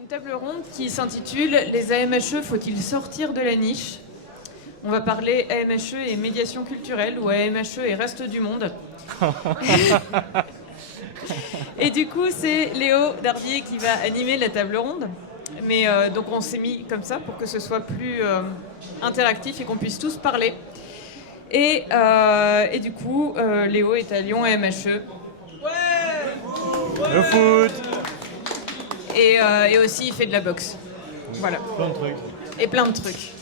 une table ronde qui s'intitule « Les AMHE, faut-il sortir de la niche ?» On va parler AMHE et médiation culturelle ou AMHE et reste du monde. Et du coup, c'est Léo Dardier qui va animer la table ronde. Mais donc on s'est mis comme ça pour que ce soit plus interactif et qu'on puisse tous parler. Et du coup, Léo est à Lyon AMHE. Le foot. Et aussi, il fait de la boxe. Voilà. Plein de trucs. Et plein de trucs.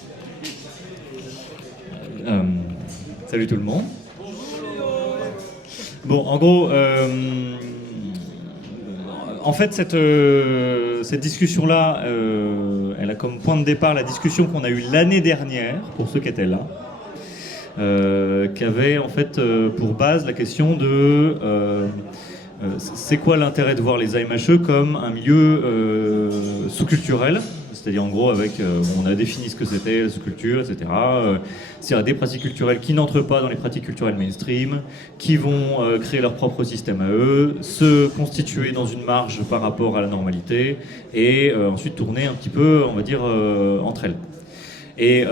Salut tout le monde. Bon, en gros, en fait, cette discussion-là, elle a comme point de départ la discussion qu'on a eue l'année dernière, pour ceux qui étaient là, qui avait en fait pour base la question de c'est quoi l'intérêt de voir les AMHE comme un milieu sous-culturel, c'est-à-dire en gros avec, on a défini ce que c'était la sous-culture, etc. C'est-à-dire des pratiques culturelles qui n'entrent pas dans les pratiques culturelles mainstream, qui vont créer leur propre système à eux, se constituer dans une marge par rapport à la normalité, et ensuite tourner un petit peu, on va dire, entre elles. Et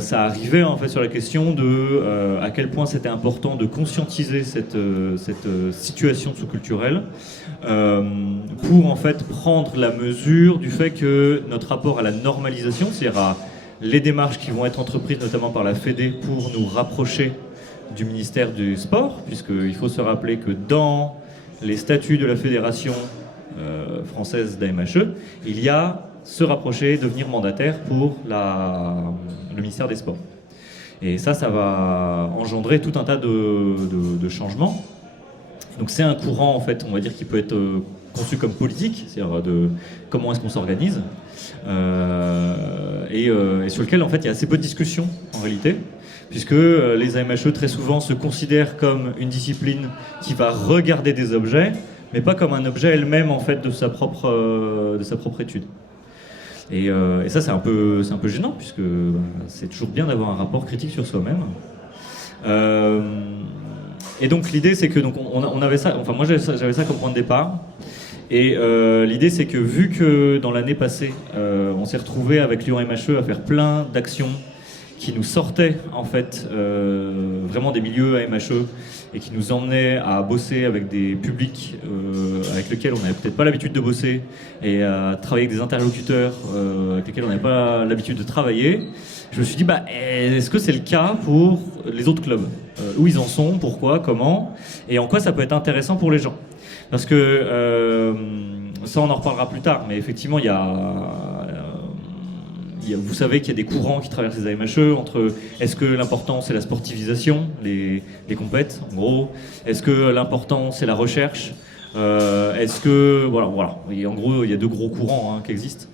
ça arrivait en fait sur la question de à quel point c'était important de conscientiser cette situation sous-culturelle pour en fait prendre la mesure du fait que notre rapport à la normalisation, c'est-à-dire à les démarches qui vont être entreprises notamment par la Fédé pour nous rapprocher du ministère du Sport, puisqu'il faut se rappeler que dans les statuts de la Fédération française d'AMHE, il y a se rapprocher, devenir mandataire pour le ministère des Sports. Et ça va engendrer tout un tas de changements. Donc c'est un courant, en fait, on va dire, qui peut être conçu comme politique, c'est-à-dire de comment est-ce qu'on s'organise, et sur lequel, en fait, il y a assez peu de discussion, en réalité, puisque les AMHE, très souvent, se considèrent comme une discipline qui va regarder des objets, mais pas comme un objet elle-même, en fait, de sa propre étude. Et ça, c'est un peu gênant, puisque c'est toujours bien d'avoir un rapport critique sur soi-même. Et donc l'idée, c'est que donc, on avait ça, enfin moi j'avais ça comme point de départ. Et l'idée, c'est que vu que dans l'année passée, on s'est retrouvé avec Lyon MHE à faire plein d'actions qui nous sortaient en fait vraiment des milieux AMHE et qui nous emmenaient à bosser avec des publics avec lesquels on n'avait peut-être pas l'habitude de bosser et à travailler avec des interlocuteurs avec lesquels on n'avait pas l'habitude de travailler, je me suis dit, est-ce que c'est le cas pour les autres clubs, où ils en sont, pourquoi, comment, et en quoi ça peut être intéressant pour les gens. Parce que, ça on en reparlera plus tard, mais effectivement vous savez qu'il y a des courants qui traversent les AMHE entre est-ce que l'important c'est la sportivisation, les compètes en gros, est-ce que l'important c'est la recherche, est-ce que voilà. Et en gros il y a deux gros courants qui existent.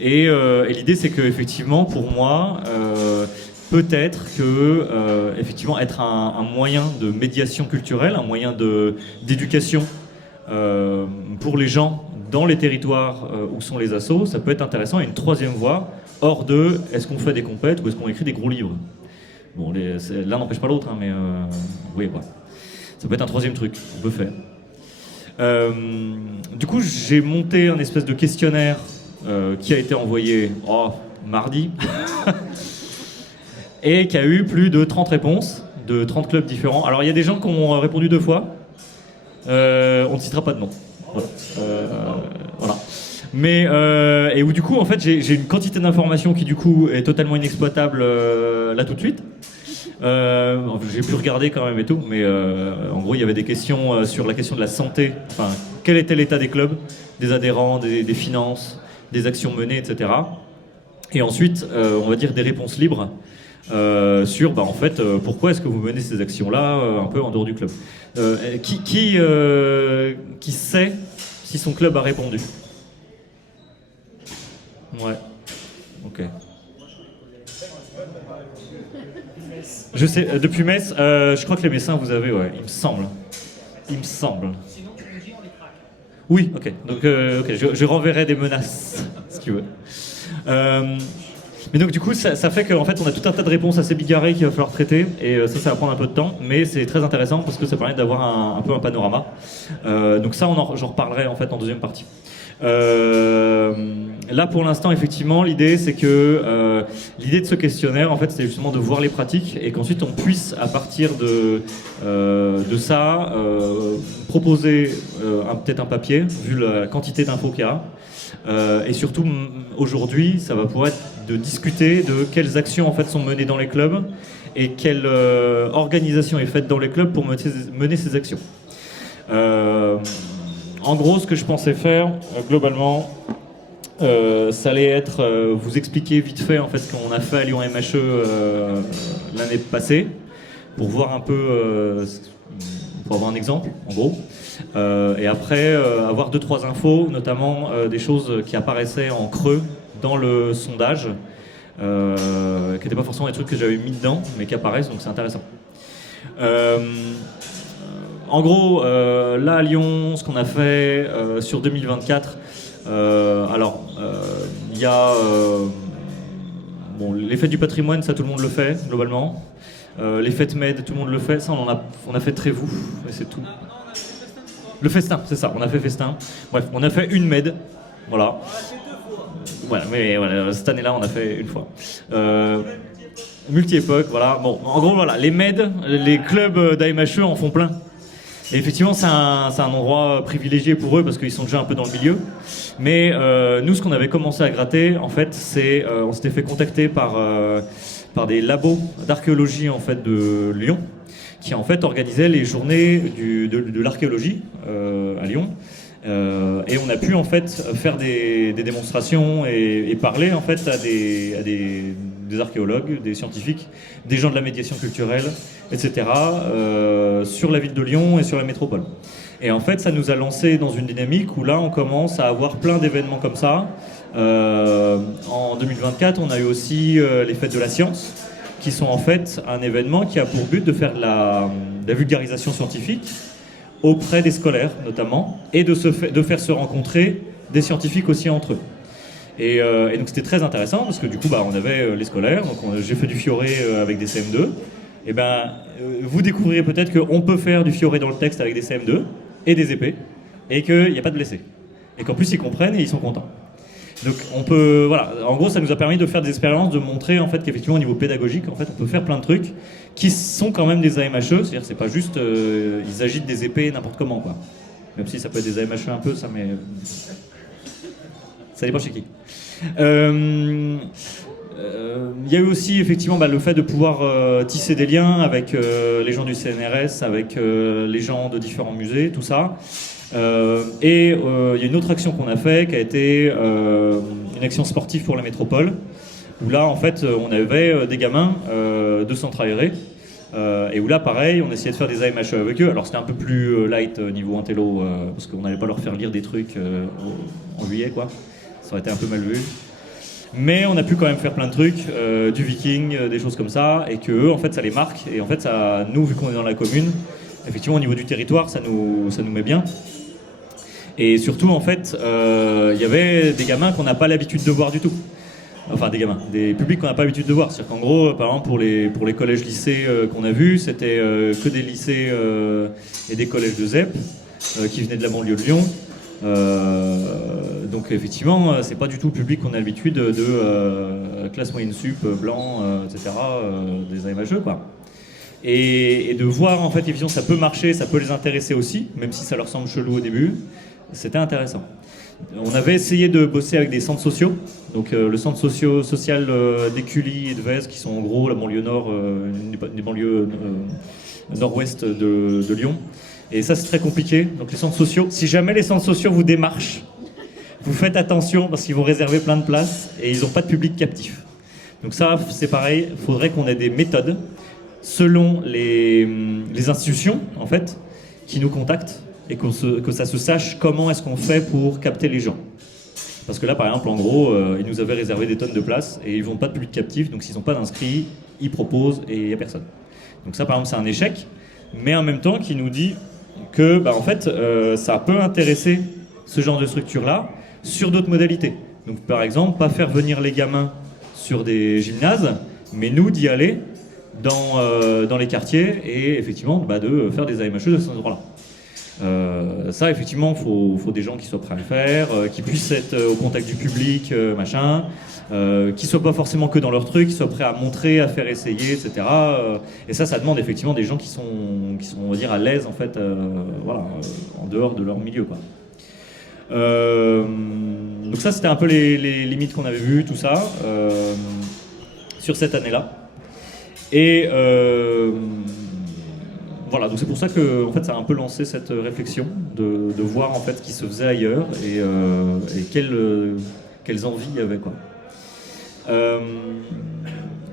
Et l'idée c'est que effectivement pour moi peut-être que effectivement être un moyen de médiation culturelle, un moyen d'éducation pour les gens dans les territoires où sont les assos, ça peut être intéressant. Et une troisième voie, hors de est-ce qu'on fait des compètes ou est-ce qu'on écrit des gros livres. Bon, l'un n'empêche pas l'autre, mais oui, voilà. Ça peut être un troisième truc qu'on peut faire. Du coup, j'ai monté un espèce de questionnaire qui a été envoyé mardi et qui a eu plus de 30 réponses de 30 clubs différents. Alors, il y a des gens qui ont répondu 2 fois. On ne citera pas de nom. Voilà. Mais et où du coup en fait j'ai une quantité d'informations qui du coup est totalement inexploitable là tout de suite. J'ai pu regarder quand même et tout, mais en gros il y avait des questions sur la question de la santé, enfin quel était l'état des clubs, des adhérents, des finances, des actions menées, etc. Et ensuite on va dire des réponses libres sur en fait pourquoi est-ce que vous menez ces actions-là un peu en dehors du club. Qui sait si son club a répondu? Ouais. Ok. Je sais, depuis Metz, je crois que les Messins vous avez, ouais, il me semble. Sinon tu nous dis on les traque. Oui, ok. Donc je renverrai des menaces, si tu veux. Mais donc du coup ça fait qu'en fait on a tout un tas de réponses assez bigarrées qu'il va falloir traiter et ça va prendre un peu de temps, mais c'est très intéressant parce que ça permet d'avoir un peu un panorama. Donc ça j'en reparlerai en fait en deuxième partie. Là, pour l'instant, effectivement, l'idée, c'est que l'idée de ce questionnaire, en fait, c'est justement de voir les pratiques et qu'ensuite on puisse, à partir de ça, proposer peut-être un papier, vu la quantité d'infos qu'il y a. Et surtout, aujourd'hui, ça va pouvoir être de discuter de quelles actions en fait sont menées dans les clubs et quelle organisation est faite dans les clubs pour mener ces actions. En gros, ce que je pensais faire, globalement, ça allait être vous expliquer vite fait en fait ce qu'on a fait à Lyon MHE l'année passée, pour voir un peu, pour avoir un exemple, en gros. Et après, avoir 2-3 infos, notamment des choses qui apparaissaient en creux dans le sondage, qui n'étaient pas forcément des trucs que j'avais mis dedans, mais qui apparaissent, donc c'est intéressant. En gros, là à Lyon, ce qu'on a fait sur 2024, il y a les fêtes du patrimoine, ça tout le monde le fait, globalement. Les fêtes MED, tout le monde le fait, ça on a fait Trévoux, et c'est tout. Le festin, c'est ça, on a fait festin. Bref, on a fait une MED, voilà. Voilà, mais voilà, cette année-là, on a fait une fois. Multi-époque, voilà. Bon, en gros, voilà, les MED, les clubs d'AMHE en font plein. Et effectivement, c'est un endroit privilégié pour eux parce qu'ils sont déjà un peu dans le milieu. Mais nous, ce qu'on avait commencé à gratter, en fait, c'est on s'était fait contacter par des labos d'archéologie en fait de Lyon, qui en fait organisaient les journées de l'archéologie à Lyon. Et on a pu en fait faire des démonstrations et parler en fait à des archéologues, des scientifiques, des gens de la médiation culturelle, etc. Sur la ville de Lyon et sur la métropole. Et en fait, ça nous a lancé dans une dynamique où là, on commence à avoir plein d'événements comme ça. En 2024, on a eu aussi les fêtes de la science, qui sont en fait un événement qui a pour but de faire de la vulgarisation scientifique auprès des scolaires notamment, et de faire se rencontrer des scientifiques aussi entre eux. Et donc c'était très intéressant parce que du coup on avait les scolaires, donc j'ai fait du fioré avec des CM2. Et vous découvrirez peut-être qu'on peut faire du fioré dans le texte avec des CM2 et des épées, et qu'il n'y a pas de blessés. Et qu'en plus ils comprennent et ils sont contents. Donc on peut, voilà, en gros ça nous a permis de faire des expériences, de montrer en fait qu'effectivement au niveau pédagogique, en fait on peut faire plein de trucs qui sont quand même des AMHE, c'est-à-dire c'est pas juste ils agitent des épées n'importe comment quoi. Même si ça peut être des AMHE un peu ça, mais ça dépend chez qui. Il y a eu aussi effectivement le fait de pouvoir tisser des liens avec les gens du CNRS, avec les gens de différents musées, tout ça. Et il y a une autre action qu'on a fait qui a été une action sportive pour la métropole, où là en fait on avait des gamins de centres aérés, et où là pareil on essayait de faire des AMHE avec eux. Alors c'était un peu plus light niveau intello, parce qu'on n'allait pas leur faire lire des trucs en juillet quoi, ça aurait été un peu mal vu. Mais on a pu quand même faire plein de trucs, du viking, des choses comme ça, et que eux en fait ça les marque, et en fait ça, nous vu qu'on est dans la commune, effectivement au niveau du territoire ça nous met bien. Et surtout en fait il y avait des gamins qu'on n'a pas l'habitude de voir du tout. Enfin des gamins, des publics qu'on n'a pas l'habitude de voir. C'est-à-dire qu'en gros, par exemple pour les collèges-lycées qu'on a vus, c'était que des lycées et des collèges de ZEP qui venaient de la banlieue de Lyon. Donc effectivement, c'est pas du tout le public qu'on a l'habitude de classe moyenne sup, blanc, etc., des AMHE quoi. Et de voir en fait, effectivement, ça peut marcher, ça peut les intéresser aussi, même si ça leur semble chelou au début, c'était intéressant. On avait essayé de bosser avec des centres sociaux, donc le centre social d'Écully et de Vèze, qui sont en gros la banlieue nord, des banlieues nord-ouest de Lyon. Et ça c'est très compliqué, donc les centres sociaux, si jamais les centres sociaux vous démarchent, vous faites attention parce qu'ils vont réserver plein de places et ils n'ont pas de public captif. Donc ça c'est pareil, il faudrait qu'on ait des méthodes selon les institutions en fait qui nous contactent et que ça se sache comment est-ce qu'on fait pour capter les gens. Parce que là par exemple en gros ils nous avaient réservé des tonnes de places et ils n'ont pas de public captif, donc s'ils n'ont pas d'inscrits, ils proposent et il n'y a personne. Donc ça par exemple c'est un échec, mais en même temps qui nous dit que en fait ça peut intéresser ce genre de structure-là sur d'autres modalités. Donc par exemple, pas faire venir les gamins sur des gymnases, mais nous d'y aller dans les quartiers et effectivement de faire des AMHE de cet endroit-là. Ça, effectivement, faut des gens qui soient prêts à le faire, qui puissent être au contact du public, machin, qui soient pas forcément que dans leur truc, qui soient prêts à montrer, à faire essayer, etc. Et ça demande effectivement des gens qui sont on va dire, à l'aise, en fait, voilà, en dehors de leur milieu, quoi. Donc ça, c'était un peu les limites qu'on avait vues, tout ça, sur cette année-là. Et voilà, donc c'est pour ça que en fait, ça a un peu lancé cette réflexion de voir en fait ce qui se faisait ailleurs et quelles envies il y avait, quoi.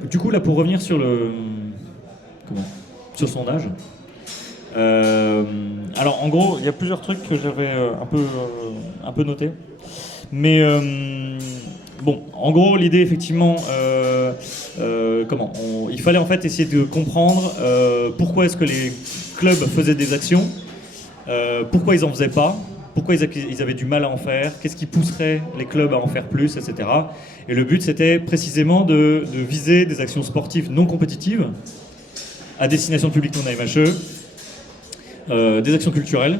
Du coup, là, pour revenir sur sur le sondage. Alors, en gros, il y a plusieurs trucs que j'avais un peu notés. Mais bon, en gros, l'idée, effectivement, il fallait en fait essayer de comprendre pourquoi est-ce que les clubs faisaient des actions, pourquoi ils en faisaient pas, pourquoi ils avaient du mal à en faire, qu'est-ce qui pousserait les clubs à en faire plus, etc. Et le but, c'était précisément de viser des actions sportives non compétitives à destination de public non AMHE, des actions culturelles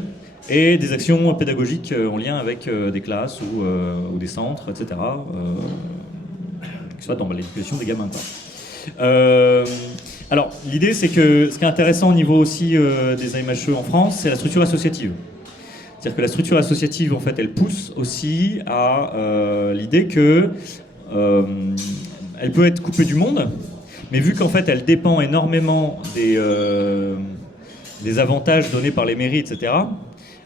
et des actions pédagogiques en lien avec des classes ou des centres, etc. Qui soient dans l'éducation des gamins, quoi. Alors, l'idée, c'est que ce qui est intéressant au niveau aussi des AMHE en France, c'est la structure associative. C'est-à-dire que la structure associative, en fait, elle pousse aussi à l'idée que elle peut être coupée du monde, mais vu qu'en fait, elle dépend énormément des avantages donnés par les mairies, etc.,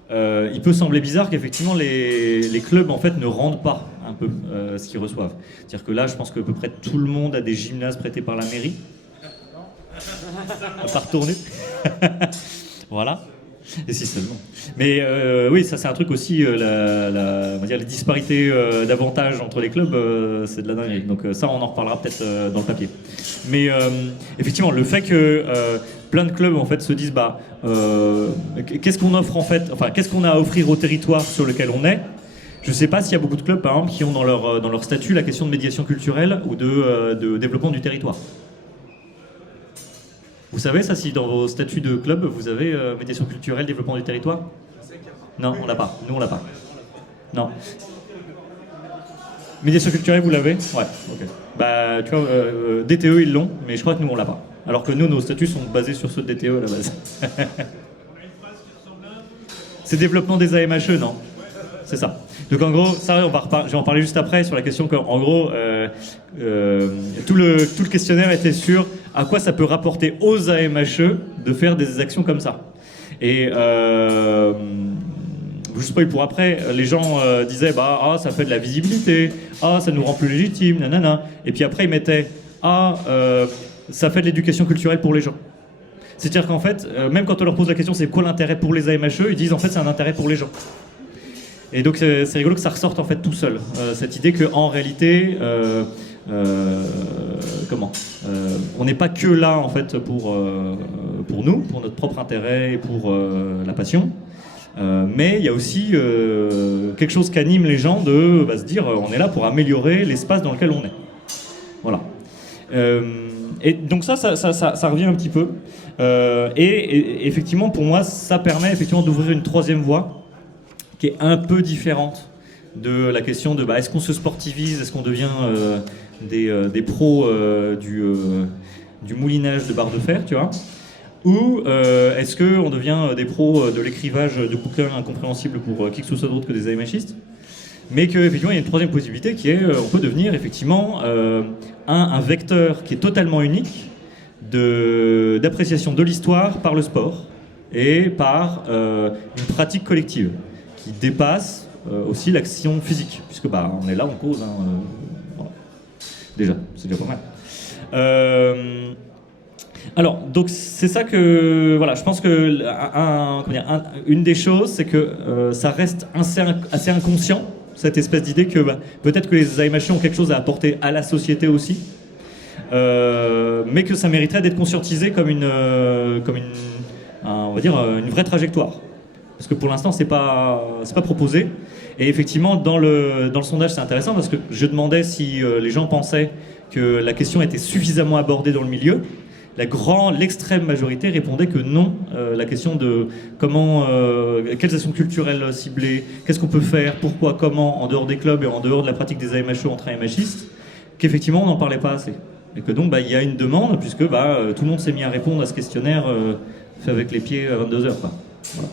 il peut sembler bizarre qu'effectivement les clubs en fait ne rendent pas un peu ce qu'ils reçoivent. C'est-à-dire que là, je pense qu'à peu près tout le monde a des gymnases prêtés par la mairie. À part tourner. Voilà. Et si seulement. Mais oui, ça c'est un truc aussi, on va dire les disparités d'avantages entre les clubs, c'est de la dinguerie. Donc ça, on en reparlera peut-être dans le papier. Mais effectivement, le fait que plein de clubs en fait se disent qu'est-ce qu'on offre en fait, enfin qu'est-ce qu'on a à offrir au territoire sur lequel on est. Je ne sais pas s'il y a beaucoup de clubs par exemple qui ont dans leur statut la question de médiation culturelle ou de développement du territoire. Vous savez ça, si dans vos statuts de club vous avez médiation culturelle, développement du territoire? Non, on l'a pas. Nous on l'a pas. Non. Médiation culturelle, vous l'avez? Ouais, ok. Bah, tu vois, DTE ils l'ont, mais je crois que nous on l'a pas. Alors que nous, nos statuts sont basés sur ceux de DTE à la base. C'est développement des AMHE, non? C'est ça. Donc en gros, ça, je vais en parler juste après sur la question qu'en gros, tout le questionnaire était sur à quoi ça peut rapporter aux AMHE de faire des actions comme ça. Et je vous spoil pour après, les gens disaient ça fait de la visibilité, ça nous rend plus légitimes, nanana. Et puis après ils mettaient ça fait de l'éducation culturelle pour les gens. C'est-à-dire qu'en fait, même quand on leur pose la question c'est quoi l'intérêt pour les AMHE, ils disent en fait c'est un intérêt pour les gens. Et donc c'est rigolo que ça ressorte en fait tout seul, cette idée qu'en réalité, on n'est pas que là en fait pour nous, pour notre propre intérêt et pour la passion, mais il y a aussi quelque chose qui anime les gens de se dire on est là pour améliorer l'espace dans lequel on est. Voilà. Et donc ça revient un petit peu. Et effectivement, pour moi, ça permet effectivement d'ouvrir une troisième voie qui est un peu différente de la question de est-ce qu'on se sportivise, est-ce qu'on devient des pros du moulinage de barres de fer, tu vois, ou est-ce qu'on devient des pros de l'écrivage de bouquins incompréhensibles pour qui que ce soit d'autre que des AMHistes, mais qu'effectivement il y a une troisième possibilité qui est on peut devenir effectivement un vecteur qui est totalement unique d'appréciation de l'histoire par le sport et par une pratique collective qui dépasse aussi l'action physique, puisque on est là, on cause. Voilà. Déjà, c'est déjà pas mal. Alors, donc c'est ça que, voilà, je pense que une des choses, c'est que ça reste assez inconscient, cette espèce d'idée que peut-être que les AMHE ont quelque chose à apporter à la société aussi, mais que ça mériterait d'être conscientisé comme on va dire, une vraie trajectoire. Parce que pour l'instant, c'est pas proposé. Et effectivement, dans le sondage, c'est intéressant parce que je demandais si les gens pensaient que la question était suffisamment abordée dans le milieu. l'extrême majorité répondait que non. La question de quelles actions culturelles cibler, qu'est-ce qu'on peut faire, pourquoi, comment, en dehors des clubs et en dehors de la pratique des AMHE entre AMHistes, qu'effectivement on n'en parlait pas assez. Et que donc il y a une demande, puisque tout le monde s'est mis à répondre à ce questionnaire fait avec les pieds à 22h. Voilà.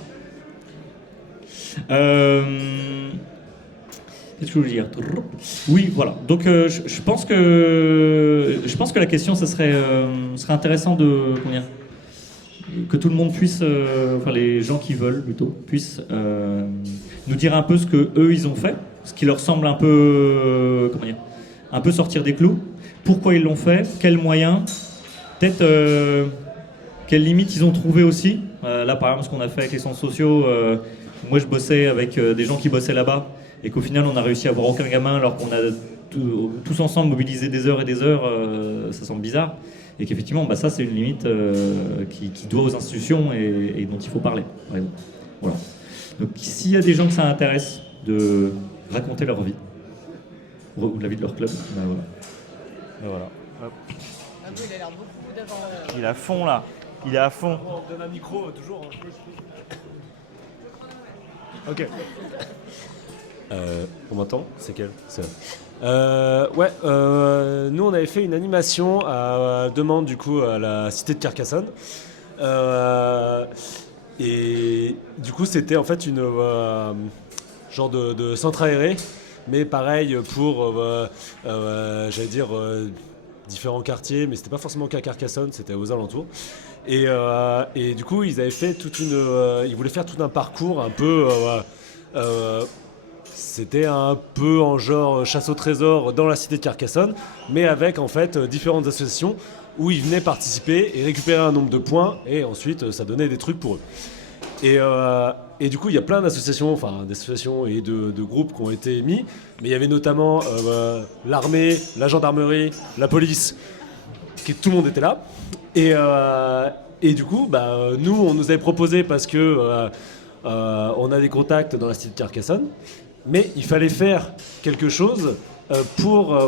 Qu'est-ce que je veux dire? Oui, voilà. Donc je pense que la question, ça serait intéressant que tout le monde puisse, enfin les gens qui veulent plutôt, puissent nous dire un peu ce que eux ils ont fait, ce qui leur semble un peu, un peu sortir des clous, pourquoi ils l'ont fait, quels moyens, peut-être quelles limites ils ont trouvées aussi. Là par exemple ce qu'on a fait avec les centres sociaux, moi je bossais avec des gens qui bossaient là-bas, et qu'au final on a réussi à avoir aucun gamin alors qu'on a tous ensemble mobilisé des heures et des heures, ça semble bizarre. Et qu'effectivement, ça c'est une limite qui doit aux institutions et dont il faut parler, par exemple. Voilà. Donc s'il y a des gens que ça intéresse de raconter leur vie, ou la vie de leur club, voilà. Hop. Il a l'air beaucoup d'avoir... Il est à fond là, il est à fond. On donne un micro toujours. Ok. On m'entend? C'est quel? C'est nous on avait fait une animation à demande du coup à la cité de Carcassonne. Et du coup c'était en fait une genre de centre aéré, mais pareil pour j'allais dire différents quartiers, mais c'était pas forcément qu'à Carcassonne, c'était aux alentours. Et du coup ils avaient fait ils voulaient faire tout un parcours un peu c'était un peu en genre chasse au trésor dans la cité de Carcassonne, mais avec en fait différentes associations où ils venaient participer et récupérer un nombre de points, et ensuite ça donnait des trucs pour eux. Et du coup il y a plein d'associations, et de groupes qui ont été émis, mais il y avait notamment l'armée, la gendarmerie, la police, tout le monde était là. Et du coup nous on nous avait proposé, parce que on a des contacts dans la cité de Carcassonne, mais il fallait faire quelque chose pour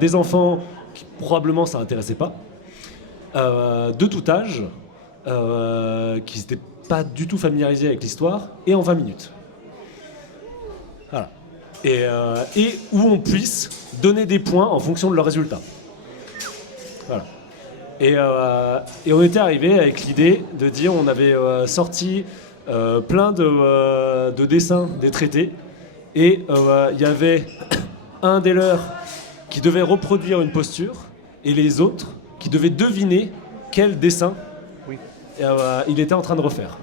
des enfants qui probablement ça n'intéressait pas, de tout âge, qui n'étaient pas du tout familiarisés avec l'histoire, et en 20 minutes. Voilà. Et où on puisse donner des points en fonction de leurs résultats. Voilà. Et on était arrivé avec l'idée de dire, on avait sorti plein de dessins des traités, et il y avait un des leurs qui devait reproduire une posture, et les autres qui devaient deviner quel dessin il était en train de refaire.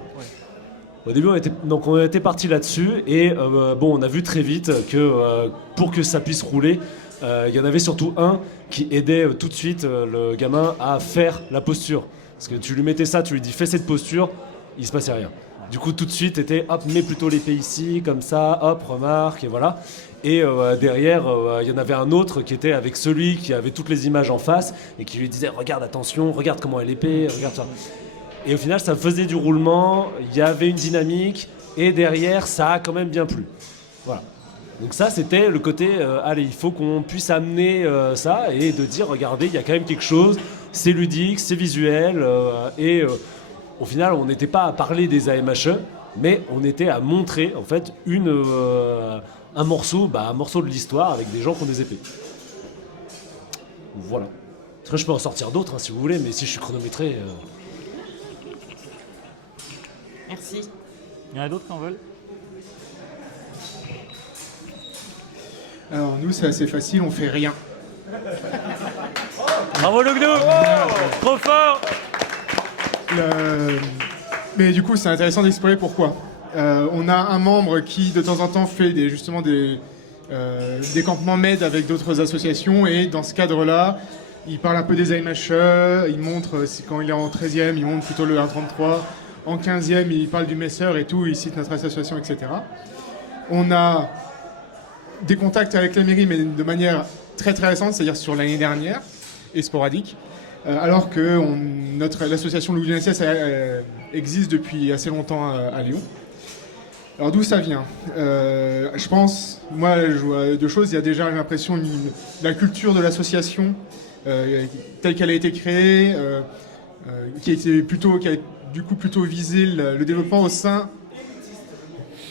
Au début on était parti là-dessus, et on a vu très vite que pour que ça puisse rouler, il y en avait surtout un qui aidait tout de suite le gamin à faire la posture, parce que tu lui mettais ça, tu lui dis fais cette posture, il se passait rien. Du coup, tout de suite, était hop, mets plutôt l'épée ici, comme ça, hop, remarque, et voilà. Et derrière, il y en avait un autre qui était avec celui qui avait toutes les images en face et qui lui disait regarde, attention, regarde comment est l'épée, regarde ça. Et au final, ça faisait du roulement, il y avait une dynamique, et derrière, ça a quand même bien plu. Voilà. Donc ça, c'était le côté, allez, il faut qu'on puisse amener ça, et de dire regardez, il y a quand même quelque chose, c'est ludique, c'est visuel, au final, on n'était pas à parler des AMHE, mais on était à montrer en fait un morceau de l'histoire avec des gens qui ont des épées. Voilà. Après, je peux en sortir d'autres si vous voulez, mais si je suis chronométré. Merci. Il y en a d'autres qui en veulent? Alors nous, c'est assez facile, on fait rien. Bravo le Gnou! Trop fort! Mais du coup, c'est intéressant d'explorer pourquoi. On a un membre qui, de temps en temps, fait des campements MED avec d'autres associations, et dans ce cadre-là, il parle un peu des AMHE, il montre, quand il est en 13e, il montre plutôt le 1.33, en 15e, il parle du Messer et tout, il cite notre association, etc. On a des contacts avec la mairie, mais de manière très très récente, c'est-à-dire sur l'année dernière, et sporadique. Alors que l'association Louis Lunassiès existe depuis assez longtemps à Lyon. Alors d'où ça vient? Je pense, moi je vois deux choses. Il y a déjà, j'ai l'impression, la culture de l'association telle qu'elle a été créée, qui a du coup plutôt visé le développement au sein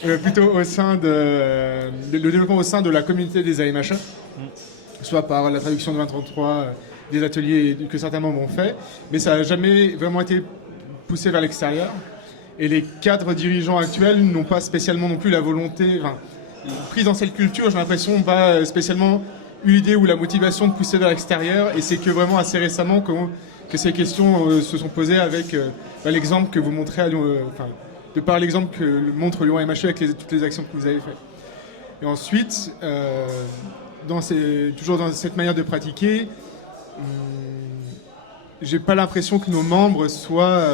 le développement au sein de la communauté des AMHE, soit par la traduction de 2033, des ateliers que certains membres ont fait, mais ça n'a jamais vraiment été poussé vers l'extérieur. Et les cadres dirigeants actuels n'ont pas spécialement non plus la volonté, prise dans cette culture, j'ai l'impression, pas spécialement eu l'idée ou la motivation de pousser vers l'extérieur, et c'est que vraiment assez récemment que ces questions se sont posées avec l'exemple que vous montrez à Lyon, de par l'exemple que montre Lyon MHE avec toutes les actions que vous avez faites. Et ensuite, toujours dans cette manière de pratiquer, j'ai pas l'impression que nos membres soit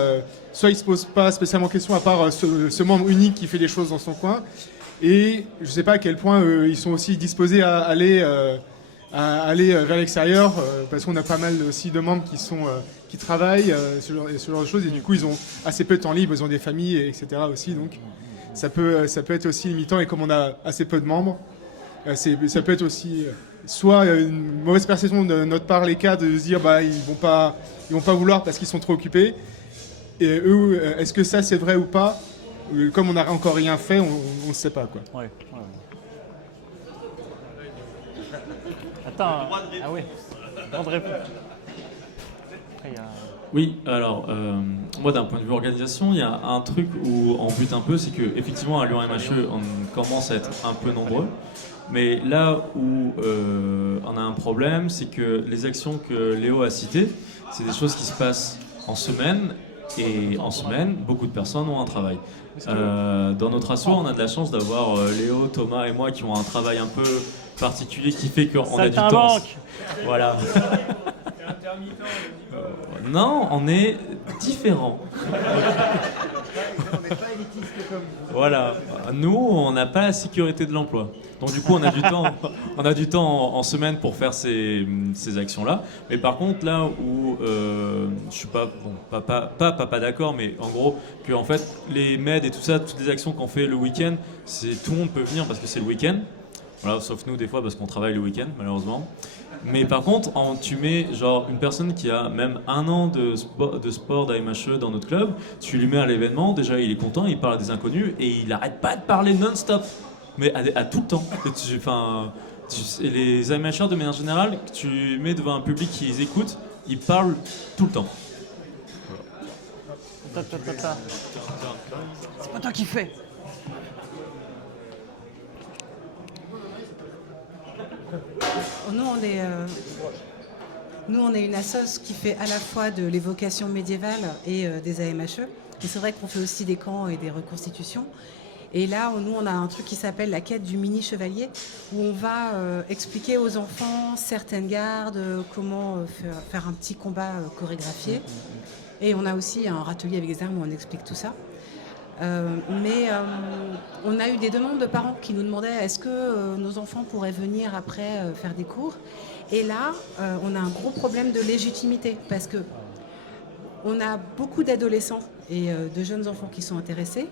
ils se posent pas spécialement question à part ce membre unique qui fait des choses dans son coin, et je sais pas à quel point ils sont aussi disposés à aller vers l'extérieur, parce qu'on a pas mal aussi de membres qui travaillent ce genre de choses, et du coup ils ont assez peu de temps libre, ils ont des familles, etc. aussi, donc ça peut être aussi limitant, et comme on a assez peu de membres, ça peut être aussi soit une mauvaise perception de notre part, les cas, de se dire ils vont pas vouloir parce qu'ils sont trop occupés, et eux, est-ce que ça c'est vrai ou pas? Comme on n'a encore rien fait, on ne sait pas, quoi. Ouais. Attends, ah oui, on répond. Après, il y a... Oui, alors, moi d'un point de vue organisation, il y a un truc où on bute un peu, c'est que effectivement à Lyon MHE, on commence à être un peu nombreux, mais là où on a un problème, c'est que les actions que Léo a citées, c'est des choses qui se passent en semaine, et en semaine, beaucoup de personnes ont un travail. Dans notre asso, on a de la chance d'avoir Léo, Thomas et moi qui ont un travail un peu particulier qui fait qu'on a du temps. Voilà. Non, on est différents. On n'est pas élitiste comme vous. Voilà. Nous, on n'a pas la sécurité de l'emploi. Donc du coup, on a du temps en semaine pour faire ces actions-là. Mais par contre, là où je suis pas d'accord, mais en gros, que en fait, les MED et tout ça, toutes les actions qu'on fait le week-end, tout le monde peut venir parce que c'est le week-end. Voilà, sauf nous des fois parce qu'on travaille le week-end, malheureusement. Mais par contre, tu mets genre une personne qui a même 1 an de sport d'AMHE dans notre club, tu lui mets à l'événement, déjà il est content, il parle à des inconnus et il arrête pas de parler non-stop, mais à tout le temps. Les AMHE de manière générale, tu mets devant un public qui les écoute, ils parlent tout le temps. Voilà. C'est pas toi qui fais. Nous, on est une assoce qui fait à la fois de l'évocation médiévale et des AMHE. Et c'est vrai qu'on fait aussi des camps et des reconstitutions. Et là, nous, on a un truc qui s'appelle la quête du mini-chevalier, où on va expliquer aux enfants certaines gardes, comment faire un petit combat chorégraphié. Et on a aussi un râtelier avec des armes où on explique tout ça. Mais on a eu des demandes de parents qui nous demandaient est-ce que nos enfants pourraient venir après faire des cours. Et là, on a un gros problème de légitimité parce que on a beaucoup d'adolescents et de jeunes enfants qui sont intéressés,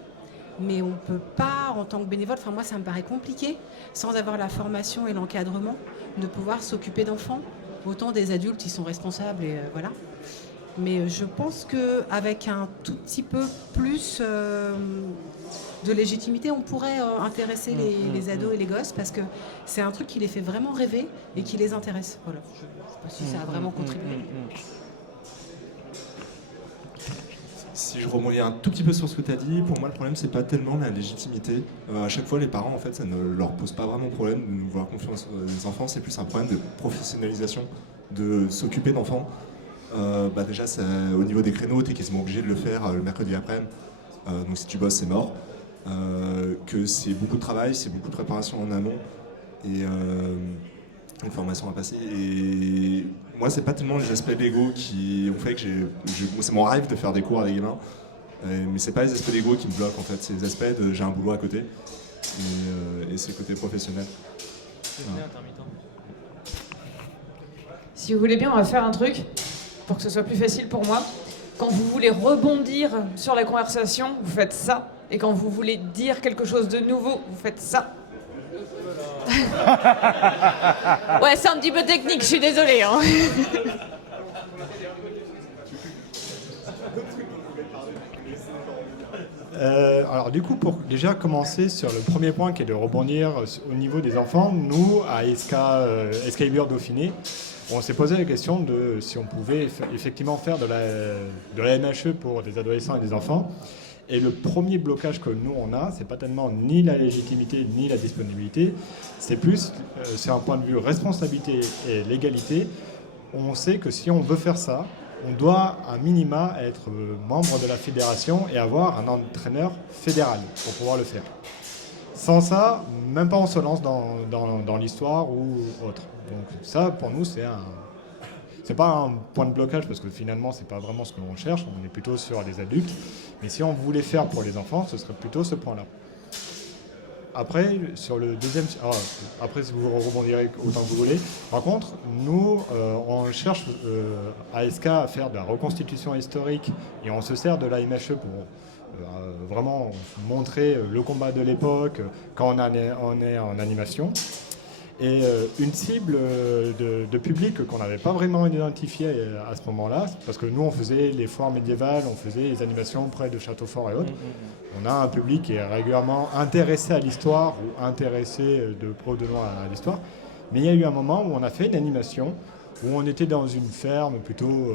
mais on ne peut pas, en tant que bénévole, enfin moi ça me paraît compliqué, sans avoir la formation et l'encadrement, de pouvoir s'occuper d'enfants. Autant des adultes, ils sont responsables et voilà. Mais je pense qu'avec un tout petit peu plus de légitimité, on pourrait intéresser les ados et les gosses parce que c'est un truc qui les fait vraiment rêver et qui les intéresse. Voilà. Je ne sais pas si ça a vraiment contribué. Si je rebondis un tout petit peu sur ce que tu as dit, pour moi le problème c'est pas tellement la légitimité. À chaque fois les parents en fait ça ne leur pose pas vraiment problème de nous voir confiance des enfants, c'est plus un problème de professionnalisation, de s'occuper d'enfants. Déjà au niveau des créneaux t'es quasiment obligé de le faire le mercredi après-midi, donc si tu bosses c'est mort, que c'est beaucoup de travail, c'est beaucoup de préparation en amont et une formation à passer, et moi c'est pas tellement les aspects légaux qui ont fait que c'est mon rêve de faire des cours à des gamins, mais c'est pas les aspects légaux qui me bloquent en fait, c'est les aspects de j'ai un boulot à côté et c'est le côté professionnel. Si vous voulez bien, on va faire un truc pour que ce soit plus facile pour moi. Quand vous voulez rebondir sur la conversation, vous faites ça. Et quand vous voulez dire quelque chose de nouveau, vous faites ça. Ouais, c'est un petit peu technique, je suis désolée. Hein. Alors du coup, pour déjà commencer sur le premier point qui est de rebondir au niveau des enfants, nous, à Excalibur Dauphiné, on s'est posé la question de si on pouvait effectivement faire de la MHE pour des adolescents et des enfants. Et le premier blocage que nous on a, c'est pas tellement ni la légitimité ni la disponibilité, c'est plus, c'est un point de vue responsabilité et légalité. On sait que si on veut faire ça, on doit à minima être membre de la fédération et avoir un entraîneur fédéral pour pouvoir le faire. Sans ça, même pas on se lance dans l'histoire ou autre. Donc ça, pour nous, c'est pas un point de blocage parce que finalement, c'est pas vraiment ce que l'on cherche. On est plutôt sur les adultes. Mais si on voulait faire pour les enfants, ce serait plutôt ce point-là. Après, sur le deuxième... après, si vous rebondirez autant que vous voulez. Par contre, nous, on cherche ASK à faire de la reconstitution historique et on se sert de la MHE pour vraiment montrer le combat de l'époque quand on est en animation. Et une cible de public qu'on n'avait pas vraiment identifiée à ce moment-là, parce que nous, on faisait les foires médiévales, on faisait les animations près de châteaux forts et autres. On a un public qui est régulièrement intéressé à l'histoire ou intéressé de pro de loin à l'histoire. Mais il y a eu un moment où on a fait une animation où on était dans une ferme plutôt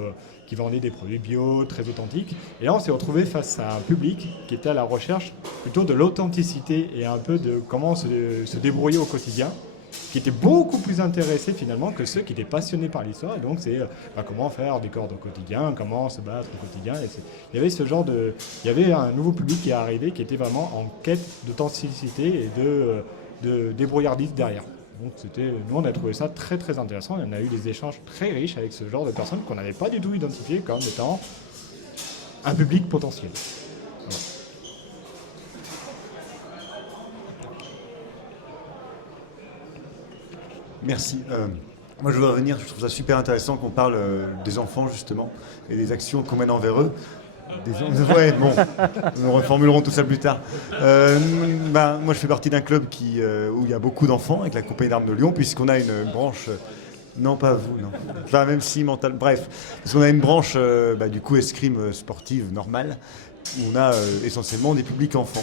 qui vendait des produits bio, très authentiques. Et là, on s'est retrouvé face à un public qui était à la recherche plutôt de l'authenticité et un peu de comment se débrouiller au quotidien, qui étaient beaucoup plus intéressés finalement que ceux qui étaient passionnés par l'histoire. Et donc c'est comment faire des cordes au quotidien, comment se battre au quotidien. Et il y avait ce genre de... Il y avait un nouveau public qui est arrivé qui était vraiment en quête d'authenticité et de débrouillardise derrière. Donc nous on a trouvé ça très très intéressant. On a eu des échanges très riches avec ce genre de personnes qu'on n'avait pas du tout identifiées comme étant un public potentiel. Voilà. Merci. Moi, je veux revenir, je trouve ça super intéressant qu'on parle des enfants, justement, et des actions qu'on mène envers eux. Ouais, bon, nous reformulerons tout ça plus tard. Moi, je fais partie d'un club où il y a beaucoup d'enfants, avec la Compagnie d'Armes de Lyon, puisqu'on a une branche... Non, pas vous, non. Enfin, même si mental... Bref, parce qu'on a une branche, du coup, escrime sportive normale, où on a essentiellement des publics enfants.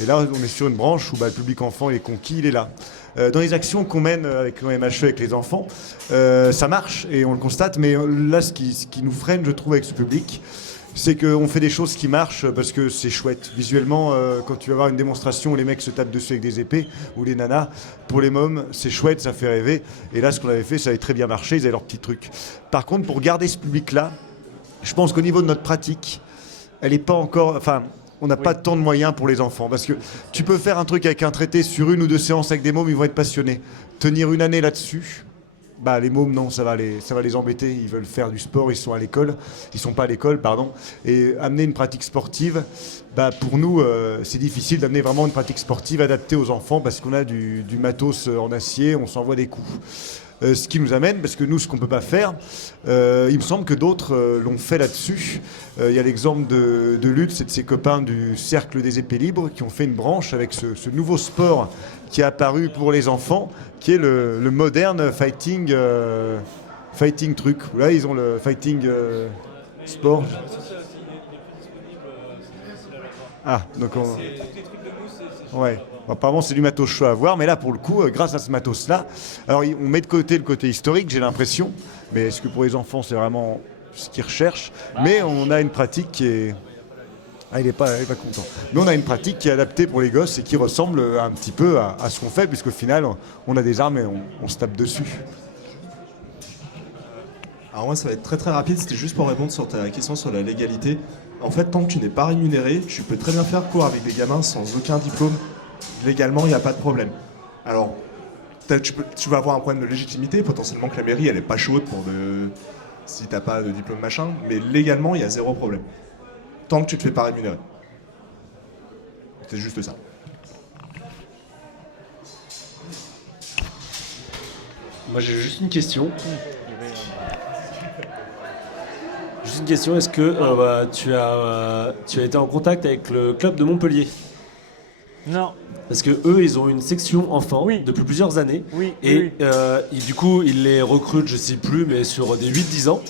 Et là, on est sur une branche où le public enfant est conquis, il est là. Dans les actions qu'on mène avec l'OMHE, avec les enfants, ça marche et on le constate, mais là, ce qui nous freine, je trouve, avec ce public, c'est qu'on fait des choses qui marchent parce que c'est chouette. Visuellement, quand tu vas voir une démonstration où les mecs se tapent dessus avec des épées, ou les nanas, pour les mômes, c'est chouette, ça fait rêver. Et là, ce qu'on avait fait, ça avait très bien marché, ils avaient leurs petits trucs. Par contre, pour garder ce public-là, je pense qu'au niveau de notre pratique, elle n'est pas encore... On n'a pas tant de moyens pour les enfants. Parce que tu peux faire un truc avec un traité sur 1 ou 2 séances avec des mômes, ils vont être passionnés. Tenir une année là-dessus, les mômes, non, ça va les embêter. Ils veulent faire du sport, ils sont à l'école. Ils sont pas à l'école, pardon. Et amener une pratique sportive, pour nous, c'est difficile d'amener vraiment une pratique sportive adaptée aux enfants parce qu'on a du matos en acier, on s'envoie des coups. Ce qui nous amène, parce que nous, ce qu'on ne peut pas faire, il me semble que d'autres l'ont fait là-dessus. Il y a l'exemple de Lutz, c'est de ses copains du Cercle des épées libres qui ont fait une branche avec ce nouveau sport qui est apparu pour les enfants, qui est le moderne fighting truc. Là, ils ont le fighting sport. Ah, donc on... Ouais. Apparemment, c'est du matos chaud à voir, mais là, pour le coup, grâce à ce matos-là, alors on met de côté le côté historique, j'ai l'impression, mais est-ce que pour les enfants, c'est vraiment ce qu'ils recherchent? Mais on a une pratique qui est... Ah, il est pas content. Mais on a une pratique qui est adaptée pour les gosses et qui ressemble un petit peu à ce qu'on fait, puisqu'au final, on a des armes et on se tape dessus. Alors moi, ça va être très très rapide, c'était juste pour répondre sur ta question sur la légalité. En fait, tant que tu n'es pas rémunéré, tu peux très bien faire cours avec des gamins sans aucun diplôme. Légalement, il n'y a pas de problème. Alors, tu vas avoir un problème de légitimité, potentiellement que la mairie, elle est pas chaude si t'as pas de diplôme machin, mais légalement, il y a 0 problème. Tant que tu te fais pas rémunérer. C'est juste ça. Moi, j'ai juste une question. Juste une question, est-ce que tu as été en contact avec le club de Montpellier? Non. parce que eux, ils ont une section enfants depuis plusieurs années. Et du coup, ils les recrutent, je sais plus, mais sur des 8-10 ans.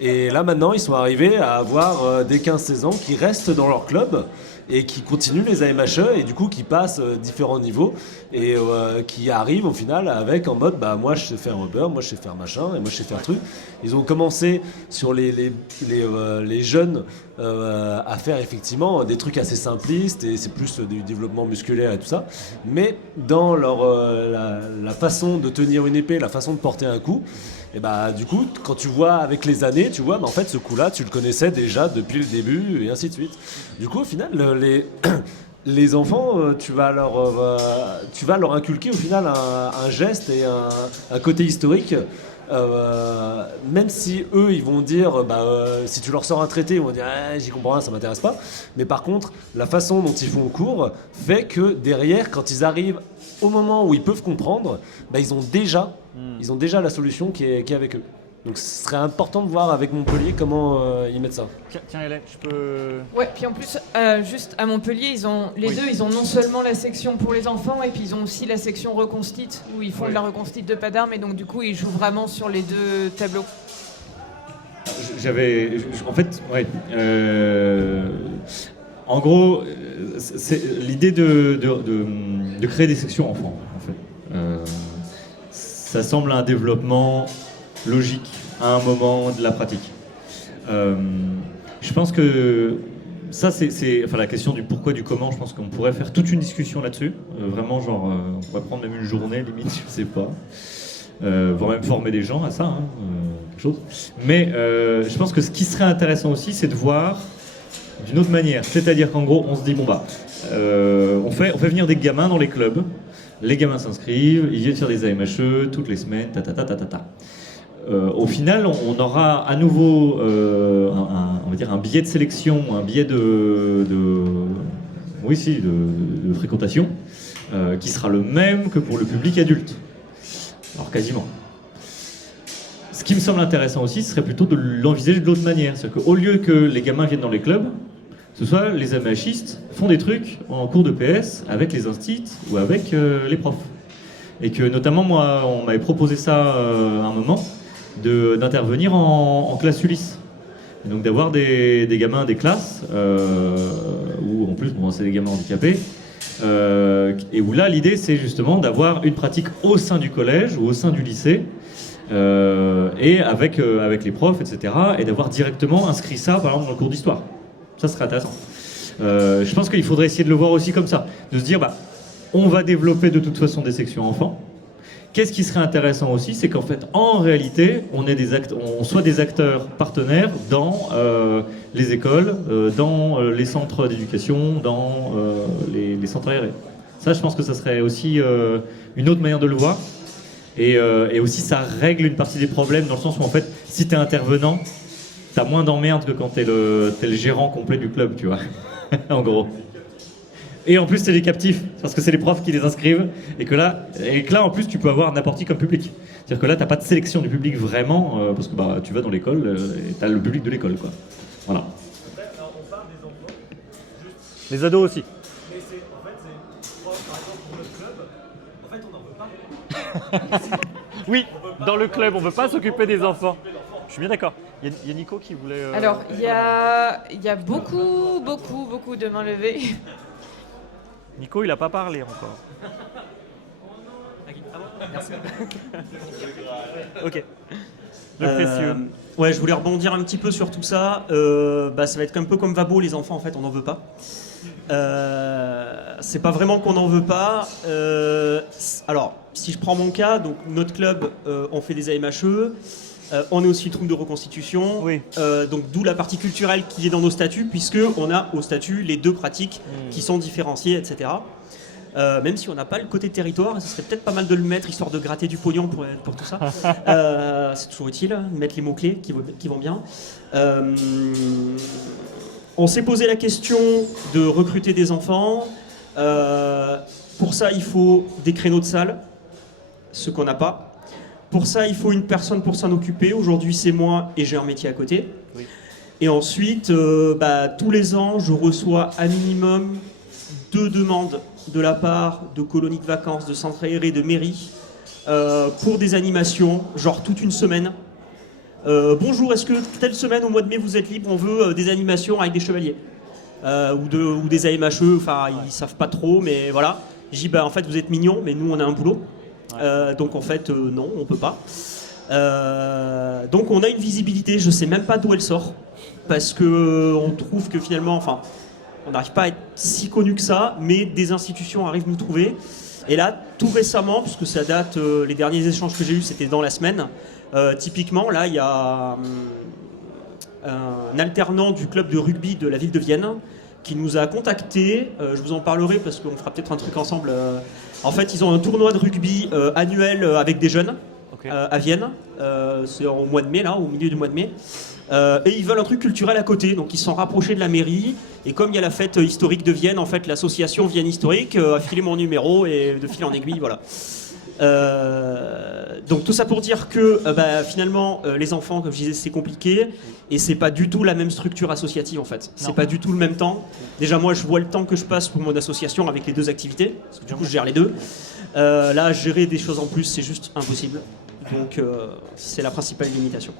Et là, maintenant, ils sont arrivés à avoir des 15-16 ans qui restent dans leur club et qui continuent les AMHE et du coup qui passent différents niveaux et qui arrivent au final avec en mode bah moi je sais faire Uber, moi je sais faire machin et moi je sais faire truc. Ils ont commencé sur les jeunes à faire effectivement des trucs assez simplistes et c'est plus du développement musculaire et tout ça, mais dans leur la façon de tenir une épée, la façon de porter un coup. Et bah du coup, quand tu vois avec les années, tu vois, bah, en fait ce coup-là, tu le connaissais déjà depuis le début et ainsi de suite. Du coup, au final, les enfants, tu vas leur inculquer au final un geste et un côté historique. Même si eux ils vont dire si tu leur sors un traité ils vont dire j'y comprends rien, ça m'intéresse pas, mais par contre la façon dont ils font le cours fait que derrière quand ils arrivent au moment où ils peuvent comprendre, ils ont déjà la solution qui est avec eux. Donc ce serait important de voir avec Montpellier comment ils mettent ça. Tiens Hélène, je peux... Ouais, puis en plus, juste à Montpellier, ils ont non seulement la section pour les enfants, et puis ils ont aussi la section reconstite, où ils font de la reconstite de pas d'armes, et donc du coup, ils jouent vraiment sur les deux tableaux. En gros, c'est l'idée de créer des sections enfants, en fait. Ça semble un développement logique à un moment de la pratique. Je pense que ça, c'est la question du pourquoi, du comment. Je pense qu'on pourrait faire toute une discussion là-dessus. Vraiment, genre, on pourrait prendre même une journée, limite, je sais pas. Voire même former des gens à ça, quelque chose. Mais je pense que ce qui serait intéressant aussi, c'est de voir d'une autre manière. C'est-à-dire qu'en gros, on se dit, on fait venir des gamins dans les clubs. Les gamins s'inscrivent, ils viennent faire des AMHE toutes les semaines, au final, on aura à nouveau on va dire un biais de sélection, un biais de fréquentation qui sera le même que pour le public adulte. Alors quasiment. Ce qui me semble intéressant aussi, ce serait plutôt de l'envisager de l'autre manière. C'est-à-dire qu'au lieu que les gamins viennent dans les clubs, ce soit les AMHistes font des trucs en cours de PS avec les instits ou avec les profs. Et que notamment, moi, on m'avait proposé ça à un moment, d'intervenir en classe Ulysse. Et donc d'avoir des gamins des classes, où en plus, c'est des gamins handicapés, et où là, l'idée, c'est justement d'avoir une pratique au sein du collège ou au sein du lycée, et avec les profs, etc., et d'avoir directement inscrit ça, par exemple, dans le cours d'histoire. Ça serait intéressant. Je pense qu'il faudrait essayer de le voir aussi comme ça, de se dire, on va développer de toute façon des sections enfants. Qu'est-ce qui serait intéressant aussi, c'est qu'en fait, en réalité, on soit des acteurs partenaires dans les écoles, dans les centres d'éducation, dans les centres aérés. Ça, je pense que ça serait aussi une autre manière de le voir. Et aussi, ça règle une partie des problèmes, dans le sens où, en fait, si t'es intervenant, t'as moins d'emmerdes que quand t'es le gérant complet du club, tu vois, en gros. Et en plus, c'est les captifs, parce que c'est les profs qui les inscrivent, et que là, en plus, tu peux avoir n'importe qui comme public. C'est-à-dire que là, t'as pas de sélection du public vraiment, parce que tu vas dans l'école, et t'as le public de l'école, quoi. Voilà. Les ados aussi. Mais par exemple, pour notre club, en fait, on n'en veut pas. Oui, dans le club, on veut pas s'occuper des enfants. Je suis bien d'accord. Il y a Nico qui voulait... Alors, il y a beaucoup de mains levées. Nico, il n'a pas parlé encore. Merci. Ok. Le précieux. Ouais, je voulais rebondir un petit peu sur tout ça. Ça va être un peu comme Vabo, les enfants, en fait, on n'en veut pas. C'est pas vraiment qu'on n'en veut pas. Alors, si je prends mon cas, donc notre club, on fait des AMHE. On est aussi une troupe de reconstitution, oui. Donc d'où la partie culturelle qui est dans nos statuts, puisqu'on a au statut les deux pratiques qui sont différenciées, etc. Même si on n'a pas le côté territoire, et ce serait peut-être pas mal de le mettre, histoire de gratter du pognon pour tout ça. C'est toujours utile, de mettre les mots-clés qui vont bien. On s'est posé la question de recruter des enfants. Pour ça, il faut des créneaux de salle, ce qu'on n'a pas. Pour ça, il faut une personne pour s'en occuper. Aujourd'hui, c'est moi et j'ai un métier à côté. Oui. Et ensuite, tous les ans, je reçois un minimum 2 demandes de la part de colonies de vacances, de centres aérés, de mairies, pour des animations, genre toute une semaine. Bonjour, est-ce que telle semaine au mois de mai vous êtes libre, on veut des animations avec des chevaliers ou des AMHE, enfin ils savent pas trop, mais voilà. Je dis bah en fait vous êtes mignons, mais nous on a un boulot, donc en fait non, on peut pas. Donc on a une visibilité, je sais même pas d'où elle sort, parce que on trouve que finalement, enfin, on n'arrive pas à être si connu que ça, mais des institutions arrivent nous trouver. Et là, tout récemment, puisque ça date, les derniers échanges que j'ai eus, c'était dans la semaine. Typiquement, là, il y a un alternant du club de rugby de la ville de Vienne qui nous a contactés. Je vous en parlerai parce qu'on fera peut-être un truc ensemble. En fait, ils ont un tournoi de rugby annuel avec des jeunes à Vienne. C'est au mois de mai, là, au milieu du mois de mai. Et ils veulent un truc culturel à côté, donc ils se sont rapprochés de la mairie. Et comme il y a la fête historique de Vienne, en fait, l'association Vienne Historique a filé mon numéro et de fil en aiguille, voilà. Donc tout ça pour dire que finalement les enfants, comme je disais, c'est compliqué et c'est pas du tout la même structure associative en fait. C'est pas du tout le même temps. Déjà moi je vois le temps que je passe pour mon association avec les deux activités, parce que du coup je gère les deux. Là gérer des choses en plus c'est juste impossible. Donc c'est la principale limitation.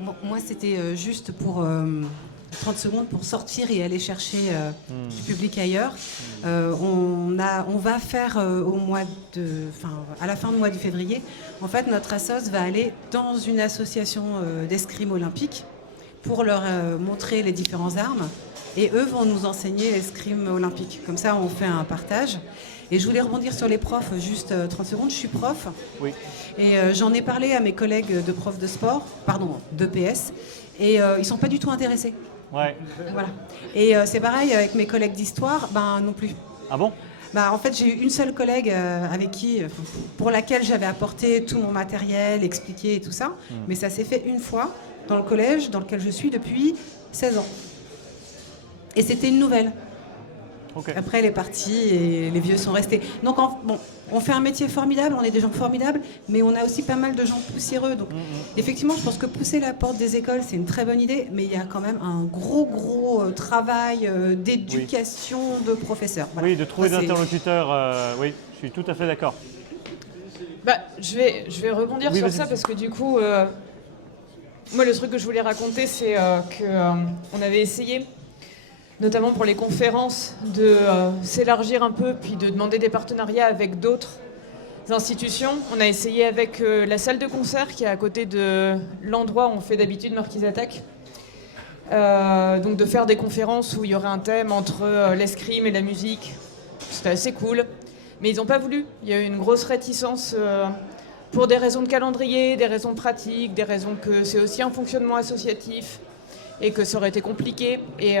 Bon, moi c'était juste pour 30 secondes pour sortir et aller chercher du public ailleurs. On va faire à la fin du mois de février, en fait, notre assos va aller dans une association d'escrime olympique pour leur montrer les différentes armes. Et eux vont nous enseigner l'escrime olympique. Comme ça, on fait un partage. Et je voulais rebondir sur les profs, juste 30 secondes. Je suis prof. Oui. Et j'en ai parlé à mes collègues de profs de sport, d'EPS, et ils ne sont pas du tout intéressés. Ouais. Voilà. Et c'est pareil avec mes collègues d'histoire, non plus. Ah bon? En fait, j'ai eu une seule collègue pour laquelle j'avais apporté tout mon matériel, expliqué et tout ça. Mais ça s'est fait une fois dans le collège dans lequel je suis depuis 16 ans. Et c'était une nouvelle. Okay. Après, elle est partie et les vieux sont restés. Donc, on fait un métier formidable, on est des gens formidables, mais on a aussi pas mal de gens poussiéreux. Donc, effectivement, je pense que pousser la porte des écoles, c'est une très bonne idée, mais il y a quand même un gros travail d'éducation de professeurs. Voilà. Oui, de trouver des interlocuteurs, oui, je suis tout à fait d'accord. Je vais rebondir sur ça parce que du coup, moi, le truc que je voulais raconter, c'est qu'on avait essayé, notamment pour les conférences, de s'élargir un peu, puis de demander des partenariats avec d'autres institutions. On a essayé avec la salle de concert qui est à côté de l'endroit où on fait d'habitude Marquise Attaque. Donc de faire des conférences où il y aurait un thème entre l'escrime et la musique. C'était assez cool. Mais ils n'ont pas voulu. Il y a eu une grosse réticence pour des raisons de calendrier, des raisons pratiques, des raisons que c'est aussi un fonctionnement associatif et que ça aurait été compliqué. Et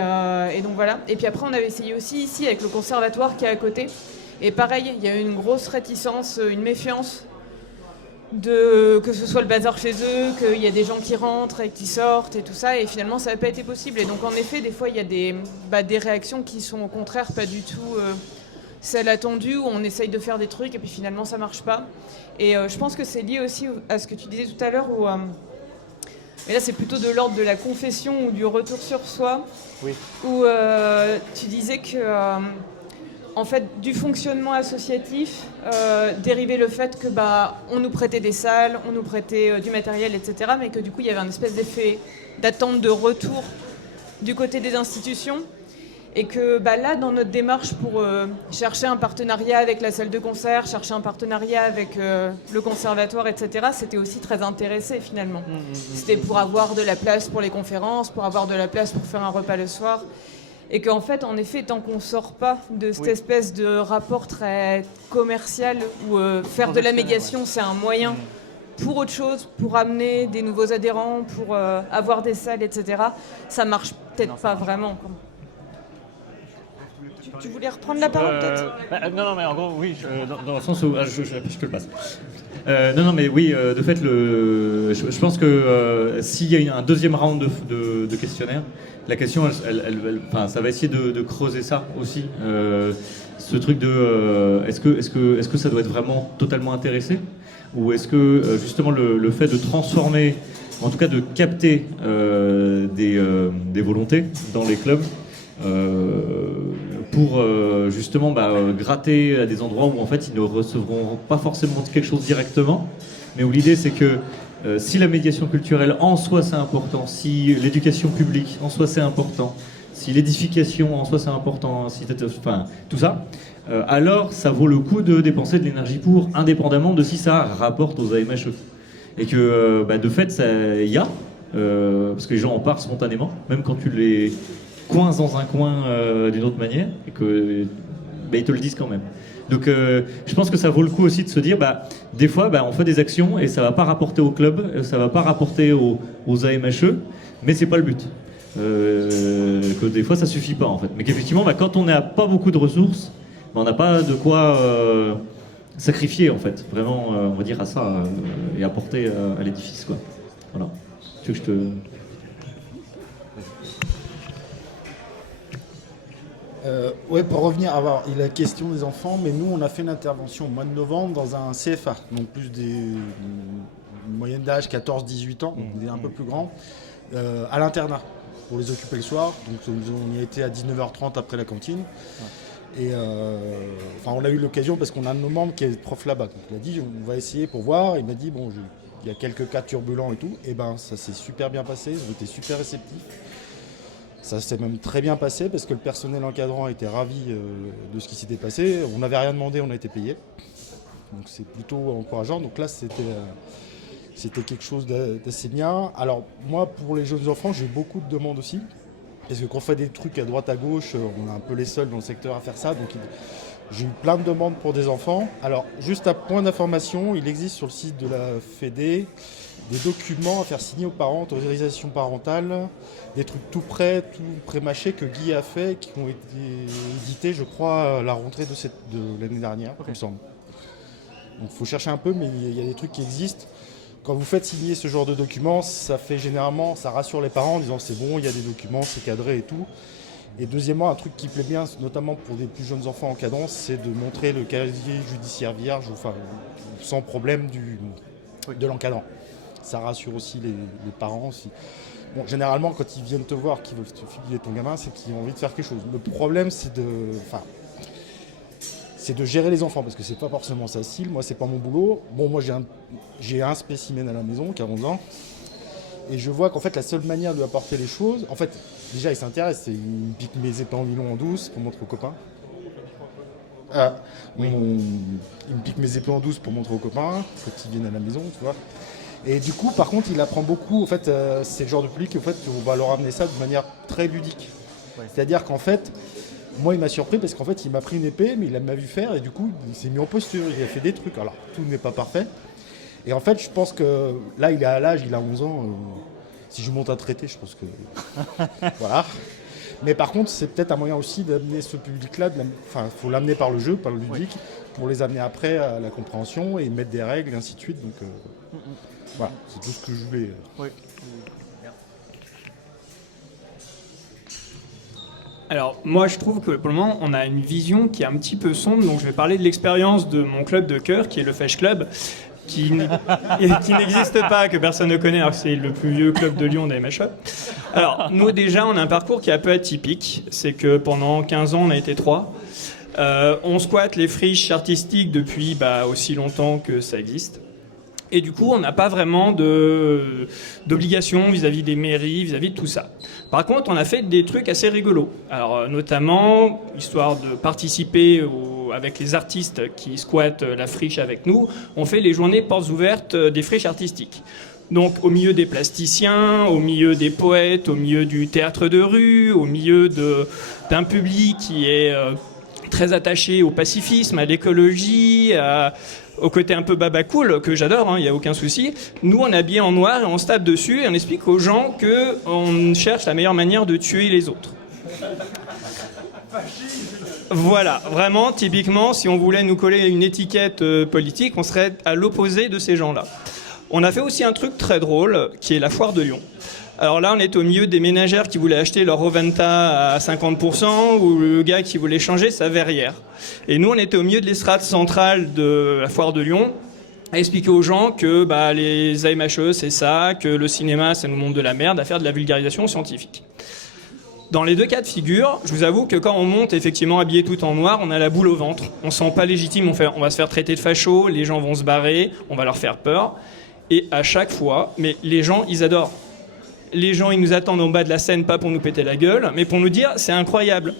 donc voilà. Et puis après, on avait essayé aussi ici avec le conservatoire qui est à côté. Et pareil, il y a eu une grosse réticence, une méfiance que ce soit le bazar chez eux, qu'il y a des gens qui rentrent et qui sortent et tout ça. Et finalement, ça n'a pas été possible. Et donc en effet, des fois, il y a des réactions qui sont au contraire pas du tout celles attendues, où on essaye de faire des trucs et puis finalement, ça marche pas. Et je pense que c'est lié aussi à ce que tu disais tout à l'heure, où... Mais là, c'est plutôt de l'ordre de la confession ou du retour sur soi, oui. Où tu disais que, en fait, du fonctionnement associatif, dérivait le fait que on nous prêtait des salles, on nous prêtait du matériel, etc., mais que du coup, il y avait un espèce d'effet d'attente de retour du côté des institutions. Et que là, dans notre démarche pour chercher un partenariat avec la salle de concert, chercher un partenariat avec le conservatoire, etc., c'était aussi très intéressé finalement. C'était pour avoir de la place pour les conférences, pour avoir de la place pour faire un repas le soir. Et qu'en fait, en effet, tant qu'on ne sort pas de cette espèce de rapport très commercial où faire de la médiation, c'est un moyen pour autre chose, pour amener des nouveaux adhérents, pour avoir des salles, etc., ça marche peut-être pas vraiment, quoi. Tu voulais reprendre la parole peut-être Non, mais en gros, oui, dans le sens où... je te le passe. Non, mais oui, de fait, je pense que s'il y a un deuxième round de questionnaire, la question, ça va essayer de creuser ça aussi. Ce truc de... Est-ce que ça doit être vraiment totalement intéressé ? Ou est-ce que, justement, le fait de transformer, en tout cas de capter des volontés dans les clubs, pour justement gratter à des endroits où en fait ils ne recevront pas forcément quelque chose directement, mais où l'idée c'est que si la médiation culturelle en soi c'est important, si l'éducation publique en soi c'est important, si l'édification en soi c'est important, si enfin tout ça, alors ça vaut le coup de dépenser de l'énergie pour, indépendamment de si ça rapporte aux AMHE. Et que de fait il y a, parce que les gens en parlent spontanément, même quand tu les coinces dans un coin d'une autre manière, et que ils te le disent quand même. Donc je pense que ça vaut le coup aussi de se dire, des fois on fait des actions et ça va pas rapporter au club, ça va pas rapporter aux AMHE, mais c'est pas le but. Que des fois ça suffit pas en fait. Mais qu'effectivement quand on n'a pas beaucoup de ressources, on n'a pas de quoi sacrifier en fait, vraiment on va dire à ça et apporter à l'édifice quoi. Voilà. Tu veux que je te... Ouais, pour revenir à la question des enfants, mais nous on a fait une intervention au mois de novembre dans un CFA, donc plus une moyenne d'âge 14-18 ans, donc des un peu plus grands, à l'internat, pour les occuper le soir. Donc on y a été à 19h30 après la cantine. Et on a eu l'occasion parce qu'on a un de nos membres qui est prof là-bas. Donc il a dit on va essayer pour voir. Il m'a dit il y a quelques cas turbulents et tout. Et ça s'est super bien passé, ils ont été super réceptifs. Ça s'est même très bien passé parce que le personnel encadrant était ravi de ce qui s'était passé. On n'avait rien demandé, on a été payé. Donc c'est plutôt encourageant. Donc là c'était quelque chose d'assez bien. Alors moi pour les jeunes enfants j'ai eu beaucoup de demandes aussi. Parce que quand on fait des trucs à droite à gauche, on est un peu les seuls dans le secteur à faire ça. Donc j'ai eu plein de demandes pour des enfants. Alors juste à point d'information, il existe sur le site de la Fédé des documents à faire signer aux parents, autorisation parentale, des trucs tout prêts, tout pré-mâchés que Guy a fait, qui ont été édités, je crois, à la rentrée de l'année dernière, il me semble. Donc il faut chercher un peu, mais il y a des trucs qui existent. Quand vous faites signer ce genre de documents, ça rassure les parents en disant c'est bon, il y a des documents, c'est cadré et tout. Et deuxièmement, un truc qui plaît bien, notamment pour des plus jeunes enfants encadrants, c'est de montrer le casier judiciaire vierge, sans problème de l'encadrant. Ça rassure aussi les parents aussi. Bon, généralement, quand ils viennent te voir, qu'ils veulent te filer ton gamin, c'est qu'ils ont envie de faire quelque chose. Le problème, c'est de gérer les enfants, parce que c'est pas forcément facile. Moi, c'est pas mon boulot. Bon, moi, j'ai un spécimen à la maison, qui a 11 ans. Et je vois qu'en fait, la seule manière de lui apporter les choses... En fait, déjà, il s'intéresse. Il me pique mes épées en nylon en douce pour montrer aux copains. Il me pique mes épées en douce pour montrer aux copains, quand ils viennent à la maison, tu vois. Et du coup, par contre, il apprend beaucoup. En fait, c'est le genre de public, en fait, on va leur amener ça de manière très ludique. Ouais. C'est-à-dire qu'en fait... Moi, il m'a surpris parce qu'en fait, il m'a pris une épée, mais il m'a vu faire et du coup, il s'est mis en posture, il a fait des trucs. Alors, tout n'est pas parfait. Et en fait, je pense que là, il est à l'âge, il a 11 ans. Si je monte un traité, je pense que... Voilà. Mais par contre, c'est peut-être un moyen aussi d'amener ce public-là, il faut l'amener par le jeu, par le ludique, pour les amener après à la compréhension et mettre des règles, et ainsi de suite. Donc, voilà, c'est tout ce que je voulais... Oui. Alors moi je trouve que pour le moment on a une vision qui est un petit peu sombre, donc je vais parler de l'expérience de mon club de cœur qui est le Fèche Club, qui n'existe pas, que personne ne connaît, alors que c'est le plus vieux club de Lyon d'AMHE. Alors nous déjà on a un parcours qui est un peu atypique, c'est que pendant 15 ans on a été 3. On squatte les friches artistiques depuis aussi longtemps que ça existe. Et du coup, on n'a pas vraiment d'obligation vis-à-vis des mairies, vis-à-vis de tout ça. Par contre, on a fait des trucs assez rigolos. Alors, notamment, histoire de participer avec les artistes qui squattent la friche avec nous, on fait les journées portes ouvertes des friches artistiques. Donc, au milieu des plasticiens, au milieu des poètes, au milieu du théâtre de rue, au milieu d'un public qui est très attaché au pacifisme, à l'écologie, au côté un peu babacool, que j'adore, il n'y a aucun souci. Nous, on est habillés en noir et on se tape dessus et on explique aux gens qu'on cherche la meilleure manière de tuer les autres. Voilà, vraiment, typiquement, si on voulait nous coller une étiquette politique, on serait à l'opposé de ces gens-là. On a fait aussi un truc très drôle, qui est la foire de Lyon. Alors là, on est au milieu des ménagères qui voulaient acheter leur Roventa à 50% ou le gars qui voulait changer sa verrière. Et nous, on était au milieu de l'estrade centrale de la foire de Lyon à expliquer aux gens que les AMHE, c'est ça, que le cinéma, ça nous montre de la merde, à faire de la vulgarisation scientifique. Dans les deux cas de figure, je vous avoue que quand on monte effectivement habillé tout en noir, on a la boule au ventre. On se sent pas légitime, on va se faire traiter de facho, les gens vont se barrer, on va leur faire peur. Et à chaque fois, mais les gens, ils adorent. Les gens, ils nous attendent en bas de la scène, pas pour nous péter la gueule, mais pour nous dire c'est incroyable.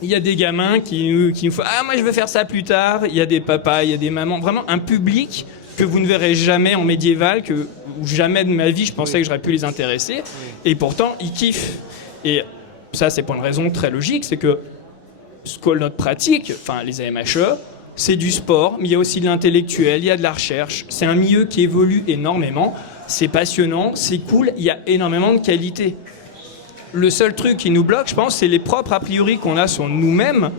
Il y a des gamins qui nous font « Ah, moi je veux faire ça plus tard ». Il y a des papas, il y a des mamans. Vraiment un public que vous ne verrez jamais en médiéval, où jamais de ma vie je pensais que j'aurais pu les intéresser. Et pourtant, ils kiffent. Et ça, c'est pour une raison très logique, c'est que ce que notre pratique, enfin les AMHE, c'est du sport, mais il y a aussi de l'intellectuel, il y a de la recherche. C'est un milieu qui évolue énormément. C'est passionnant, c'est cool, il y a énormément de qualité. Le seul truc qui nous bloque, je pense, c'est les propres a priori qu'on a sur nous-mêmes.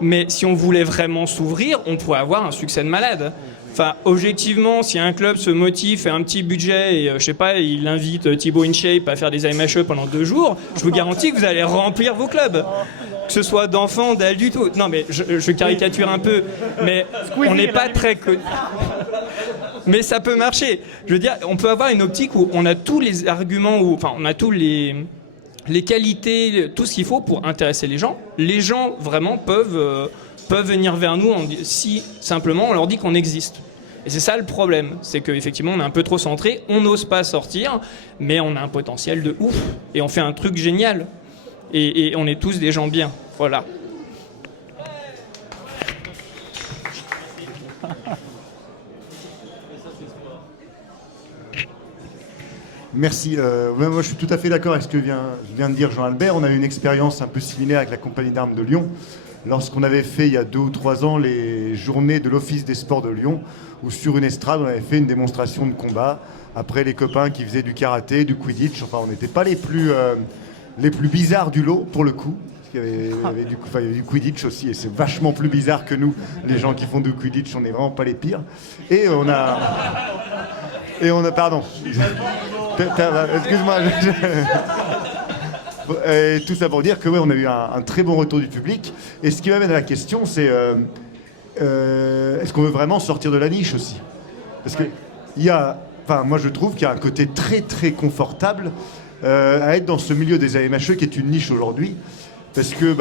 Mais si on voulait vraiment s'ouvrir, on pourrait avoir un succès de malade. Enfin, objectivement, si un club se motive, fait un petit budget et, je sais pas, il invite Thibaut InShape à faire des AMHE pendant 2 jours, je vous garantis que vous allez remplir vos clubs. Que ce soit d'enfants, d'adultes ou... Non, mais je caricature un peu, mais on n'est pas très connu. Mais ça peut marcher. Je veux dire, on peut avoir une optique où on a tous les arguments, enfin, on a tous les qualités, tout ce qu'il faut pour intéresser les gens. Les gens, vraiment, peuvent venir vers nous si, simplement, on leur dit qu'on existe. Et c'est ça le problème, c'est qu'effectivement, on est un peu trop centré, on n'ose pas sortir, mais on a un potentiel de ouf, et on fait un truc génial. Et on est tous des gens bien, voilà. Merci. Moi, je suis tout à fait d'accord avec ce que vient de dire Jean-Albert. On a eu une expérience un peu similaire avec la Compagnie d'Armes de Lyon, lorsqu'on avait fait, il y a 2 ou 3 ans, les journées de l'Office des sports de Lyon, où sur une estrade, on avait fait une démonstration de combat. Après, les copains qui faisaient du karaté, du quidditch, enfin, on n'était pas les plus bizarres du lot, pour le coup. Il y avait du Quidditch aussi, et c'est vachement plus bizarre que nous, les gens qui font du Quidditch, on n'est vraiment pas les pires. Et on a... Pardon. Excuse-moi. Et tout ça pour dire que ouais, on a eu un très bon retour du public. Et ce qui m'amène à la question, c'est est-ce qu'on veut vraiment sortir de la niche aussi? Parce que moi je trouve qu'il y a un côté très très confortable à être dans ce milieu des AMHE qui est une niche aujourd'hui. Parce que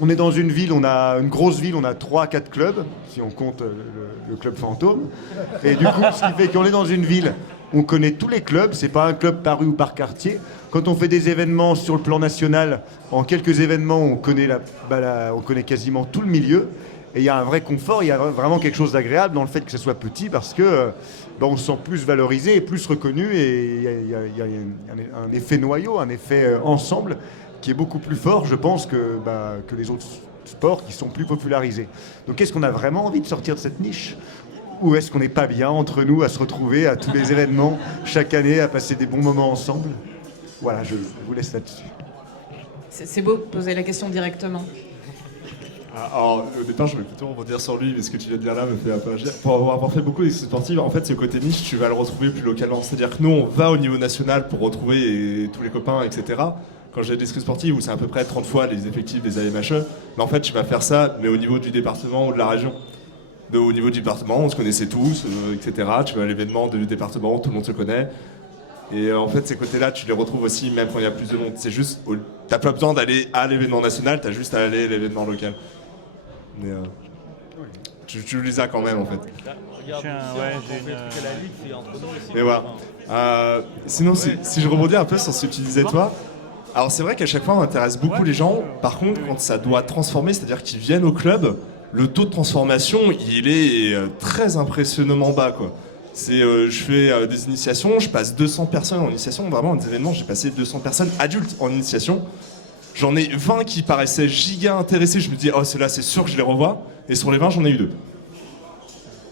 on est dans une ville, on a une grosse ville, on a 3-4 clubs, si on compte le club fantôme. Et du coup, ce qui fait qu'on est dans une ville, on connaît tous les clubs, c'est pas un club par rue ou par quartier. Quand on fait des événements sur le plan national, en quelques événements, on connaît quasiment tout le milieu. Et il y a un vrai confort, il y a vraiment quelque chose d'agréable dans le fait que ce soit petit, parce que on se sent plus valorisé et plus reconnu, et il y a un effet noyau, un effet ensemble, qui est beaucoup plus fort, je pense, que les autres sports qui sont plus popularisés. Donc est-ce qu'on a vraiment envie de sortir de cette niche? Ou est-ce qu'on n'est pas bien entre nous à se retrouver à tous les événements, chaque année, à passer des bons moments ensemble? Voilà, je vous laisse là-dessus. C'est beau de poser la question directement. Alors, au départ, je vais plutôt rebondir sur lui, mais ce que tu viens de dire là me fait un peu agir. Pour avoir fait beaucoup d'exercices sportifs, en fait, ce côté niche, tu vas le retrouver plus localement. C'est-à-dire que nous, on va au niveau national pour retrouver tous les copains, etc. Quand j'ai des exercices sportifs où c'est à peu près 30 fois les effectifs des AMHE, mais en fait, tu vas faire ça, mais au niveau du département ou de la région. Au niveau du département, on se connaissait tous, etc. Tu vas à l'événement du département, tout le monde se connaît. Et en fait, ces côtés-là, tu les retrouves aussi, même quand il y a plus de monde. C'est juste, t'as pas besoin d'aller à l'événement national, t'as juste à aller à l'événement local. Mais tu lis ça quand même, en fait. Mais voilà. Sinon, si je rebondis un peu sur ce que tu disais, toi, alors c'est vrai qu'à chaque fois, on intéresse beaucoup les gens. Par contre, quand ça doit transformer, c'est-à-dire qu'ils viennent au club, le taux de transformation, il est très impressionnamment bas, quoi. Je fais des initiations, je passe 200 personnes en initiation, vraiment des événements, j'ai passé 200 personnes adultes en initiation. J'en ai 20 qui paraissaient giga intéressés, je me dis, oh ceux-là c'est sûr que je les revois, et sur les 20 j'en ai eu 2.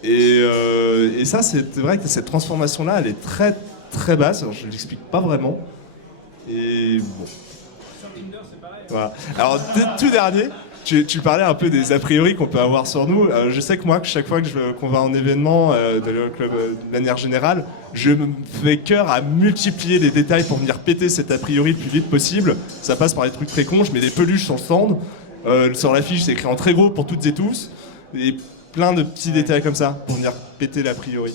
Et ça, c'est vrai que cette transformation-là, elle est très très basse, alors je ne l'explique pas vraiment. Et bon. Sur Tinder, c'est pareil. Voilà. Alors, tout dernier, tu parlais un peu des a priori qu'on peut avoir sur nous. Je sais que moi, chaque fois qu'on va en événement dans le club de manière générale, je me fais cœur à multiplier les détails pour venir péter cet a priori le plus vite possible. Ça passe par des trucs très cons, je mets des peluches sur le stand. Sur l'affiche, c'est écrit en très gros pour toutes et tous. Et plein de petits détails comme ça pour venir péter l'a priori.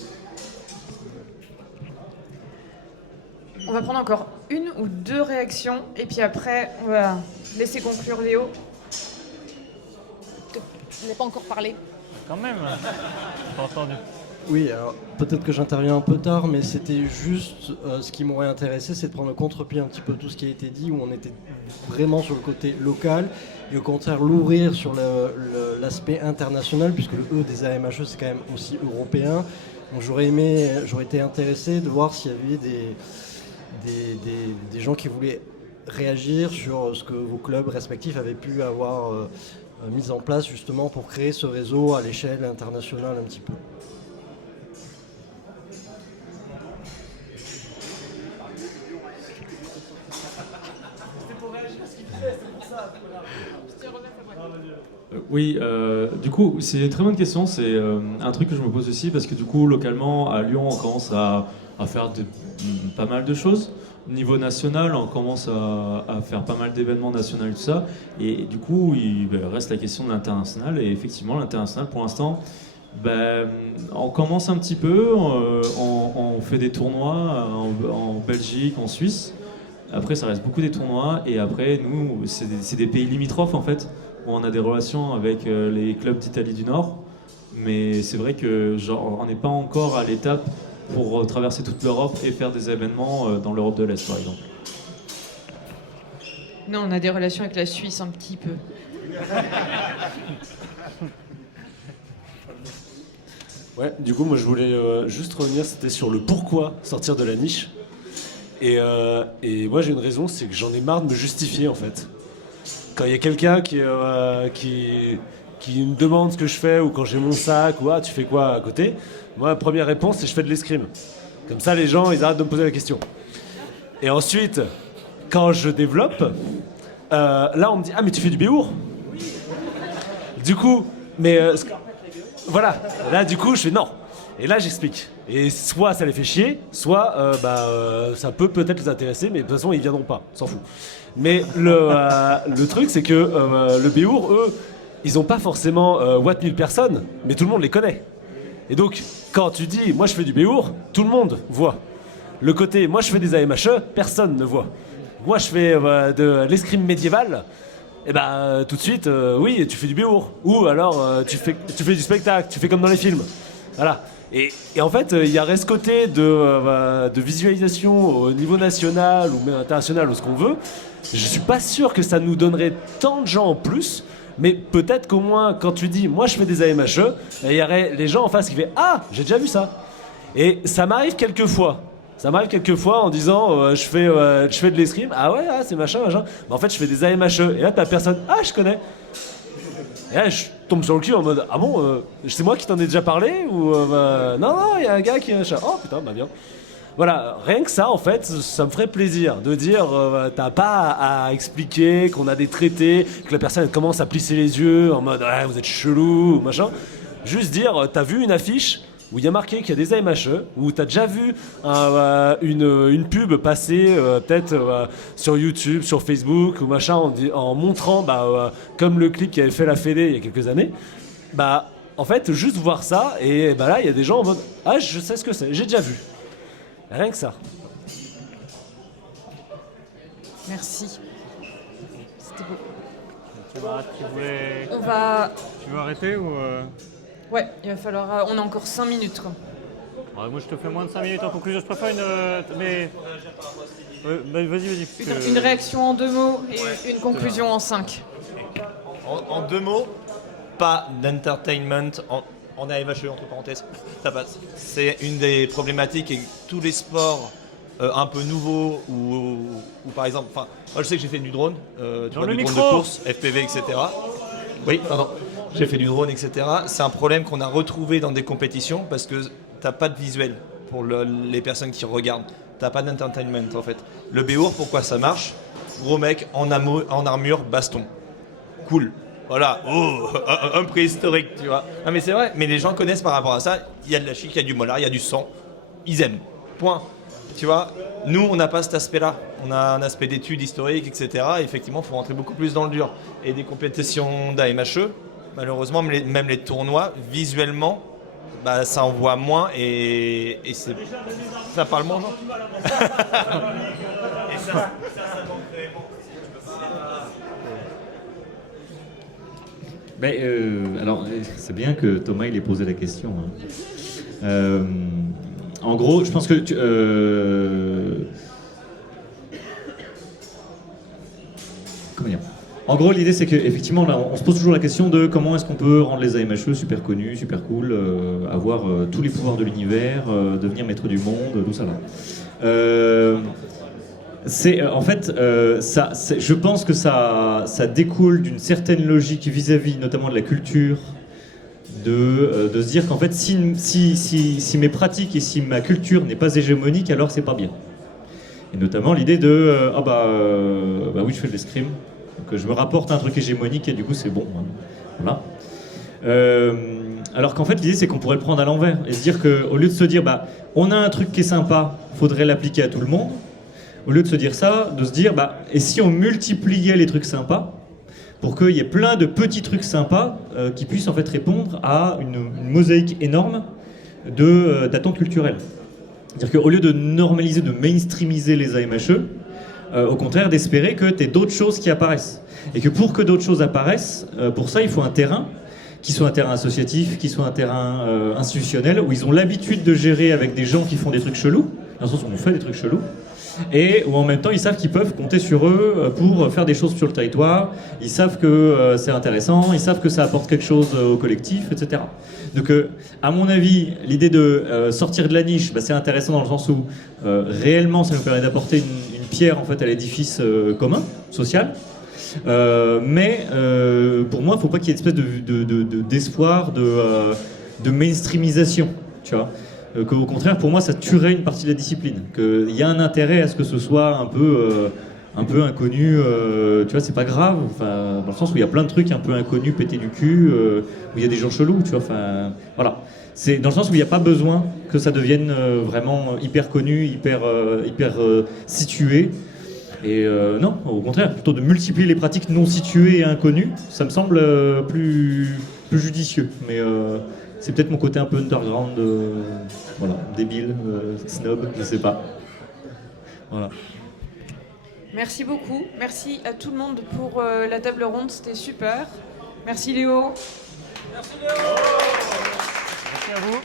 va prendre encore une ou deux réactions, et puis après, on va laisser conclure Léo. Il n'a pas encore parlé. Quand même, j'ai pas entendu. Oui, alors peut-être que j'interviens un peu tard, mais c'était juste ce qui m'aurait intéressé, c'est de prendre le contre-pied un petit peu tout ce qui a été dit, où on était vraiment sur le côté local, et au contraire l'ouvrir sur l'aspect international, puisque le E des AMHE c'est quand même aussi européen. Donc j'aurais été intéressé de voir s'il y avait des gens qui voulaient réagir sur ce que vos clubs respectifs avaient pu avoir mis en place justement pour créer ce réseau à l'échelle internationale un petit peu. Oui, du coup, c'est une très bonne question. C'est un truc que je me pose aussi parce que du coup, localement, à Lyon, on commence à faire pas mal de choses. Au niveau national, on commence à faire pas mal d'événements nationaux et tout ça. Et du coup, il reste la question de l'international. Et effectivement, l'international, pour l'instant, on commence un petit peu. On fait des tournois en Belgique, en Suisse. Après, ça reste beaucoup des tournois. Et après, nous, c'est des pays limitrophes, en fait, où on a des relations avec les clubs d'Italie du Nord. Mais c'est vrai que on n'est pas encore à l'étape pour traverser toute l'Europe et faire des événements dans l'Europe de l'Est, par exemple. Non, on a des relations avec la Suisse un petit peu. Ouais, du coup, moi je voulais juste revenir, c'était sur le pourquoi sortir de la niche. Et moi j'ai une raison, c'est que j'en ai marre de me justifier en fait. Quand il y a quelqu'un qui me demande ce que je fais, ou quand j'ai mon sac, ou tu fais quoi à côté, moi la première réponse c'est je fais de l'escrime. Comme ça les gens ils arrêtent de me poser la question. Et ensuite, quand je développe, là on me dit ah mais tu fais du béour. Du coup, mais voilà, là du coup je fais non. Et là j'explique. Et soit ça les fait chier, soit ça peut peut-être les intéresser, mais de toute façon ils viendront pas, on s'en fout. Mais le truc c'est que le béour, eux, ils ont pas forcément Watt 1000 personnes, mais tout le monde les connaît. Et donc quand tu dis moi je fais du béour, tout le monde voit. Le côté moi je fais des AMHE, personne ne voit. Moi je fais de l'escrime médiévale, et tout de suite oui tu fais du béour. Ou alors tu fais du spectacle, tu fais comme dans les films. Voilà. Et en fait, il y a ce côté de visualisation au niveau national ou même international ou ce qu'on veut. Je suis pas sûr que ça nous donnerait tant de gens en plus, mais peut-être qu'au moins, quand tu dis « moi je fais des AMHE », il y aurait les gens en face qui font « ah, j'ai déjà vu ça ». Et ça m'arrive quelques fois. Ça m'arrive quelques fois en disant je fais de l'escrime, ah ouais, c'est machin. Mais en fait, je fais des AMHE. Et là, t'as personne, ah, je connais. Et là, je tombe sur le cul en mode ah bon, c'est moi qui t'en ai déjà parlé ou non, il y a un gars qui oh putain, bien. Voilà, rien que ça, en fait, ça me ferait plaisir de dire t'as pas à expliquer qu'on a des traités, que la personne elle commence à plisser les yeux en mode ouais, vous êtes chelou, machin. Juste dire t'as vu une affiche où il y a marqué qu'il y a des AMHE, où tu as déjà vu une pub passer peut-être sur YouTube, sur Facebook ou machin, en montrant, comme le clip qui avait fait la Fédé il y a quelques années, en fait, juste voir ça, et là, il y a des gens en mode « Ah, je sais ce que c'est, j'ai déjà vu ». Rien que ça. Merci. C'était beau. Tu veux arrêter ou Ouais, il va falloir... on a encore 5 minutes, quoi. Ouais, moi, je te fais moins de 5 minutes en conclusion. Je préfère mais... vas-y. Une réaction en 2 mots et une conclusion en 5. En 2 mots, pas d'entertainment en AMHE, entre parenthèses. Ça passe. C'est une des problématiques et tous les sports un peu nouveaux ou par exemple... Moi, je sais que j'ai fait du drone. Tu vois, du drone de course, FPV, etc. Oui, pardon. J'ai fait du drone, etc. C'est un problème qu'on a retrouvé dans des compétitions parce que t'as pas de visuel pour les personnes qui regardent. T'as pas d'entertainment en fait. Le béour, pourquoi ça marche? Gros mec en armure, baston. Cool. Voilà. Oh, un préhistorique, tu vois. Non mais c'est vrai. Mais les gens connaissent par rapport à ça. Il y a de la chic, il y a du molar, il y a du sang. Ils aiment. Point. Tu vois. Nous, on n'a pas cet aspect-là. On a un aspect d'études historiques, etc. Et effectivement, il faut rentrer beaucoup plus dans le dur. Et des compétitions d'AMHE. Malheureusement, même les tournois, visuellement, bah, ça envoie moins et ça parle moins. Et ça manque vraiment. Alors, c'est bien que Thomas il ait posé la question. Hein. En gros, je pense que comment dire ? En gros, l'idée c'est qu'effectivement, là, on se pose toujours la question de comment est-ce qu'on peut rendre les AMHE super connus, super cool, avoir tous les pouvoirs de l'univers, devenir maître du monde, tout ça là. En fait, je pense que ça découle d'une certaine logique vis-à-vis notamment de la culture, de se dire qu'en fait, si mes pratiques et si ma culture n'est pas hégémonique, alors c'est pas bien. Et notamment l'idée de bah oui, je fais de l'escrime, donc je me rapporte à un truc hégémonique et du coup c'est bon. Hein. Voilà. Alors qu'en fait, l'idée c'est qu'on pourrait le prendre à l'envers et se dire qu'au lieu de se dire bah on a un truc qui est sympa, faudrait l'appliquer à tout le monde. Au lieu de se dire ça, de se dire, bah, et si on multipliait les trucs sympas, pour qu'il y ait plein de petits trucs sympas qui puissent en fait répondre à une mosaïque énorme d'attentes culturelles. C'est-à-dire qu'au lieu de normaliser, de mainstreamiser les AMHE, au contraire d'espérer que tu aies d'autres choses qui apparaissent. Et que pour que d'autres choses apparaissent, pour ça il faut un terrain, qui soit un terrain associatif, qui soit un terrain institutionnel, où ils ont l'habitude de gérer avec des gens qui font des trucs chelous, dans le sens où on fait des trucs chelous, et où en même temps ils savent qu'ils peuvent compter sur eux pour faire des choses sur le territoire, ils savent que c'est intéressant, ils savent que ça apporte quelque chose au collectif, etc. Donc à mon avis, l'idée de sortir de la niche, bah, c'est intéressant dans le sens où réellement ça nous permet d'apporter une pierre en fait, à l'édifice commun, social. Mais pour moi, il ne faut pas qu'il y ait une espèce d'espoir de mainstreamisation, tu vois. Qu'au contraire, pour moi, ça tuerait une partie de la discipline. Qu'il y a un intérêt à ce que ce soit un peu inconnu, tu vois, c'est pas grave. Enfin, dans le sens où il y a plein de trucs un peu inconnus, pétés du cul, où il y a des gens chelous, tu vois. Enfin, voilà. C'est dans le sens où il n'y a pas besoin que ça devienne vraiment hyper connu, hyper situé. Et non, au contraire, plutôt de multiplier les pratiques non situées et inconnues, ça me semble plus judicieux. Mais c'est peut-être mon côté un peu underground, voilà, débile, snob, je sais pas. Voilà. Merci beaucoup. Merci à tout le monde pour la table ronde, c'était super. Merci Léo. Merci Léo. Merci à vous.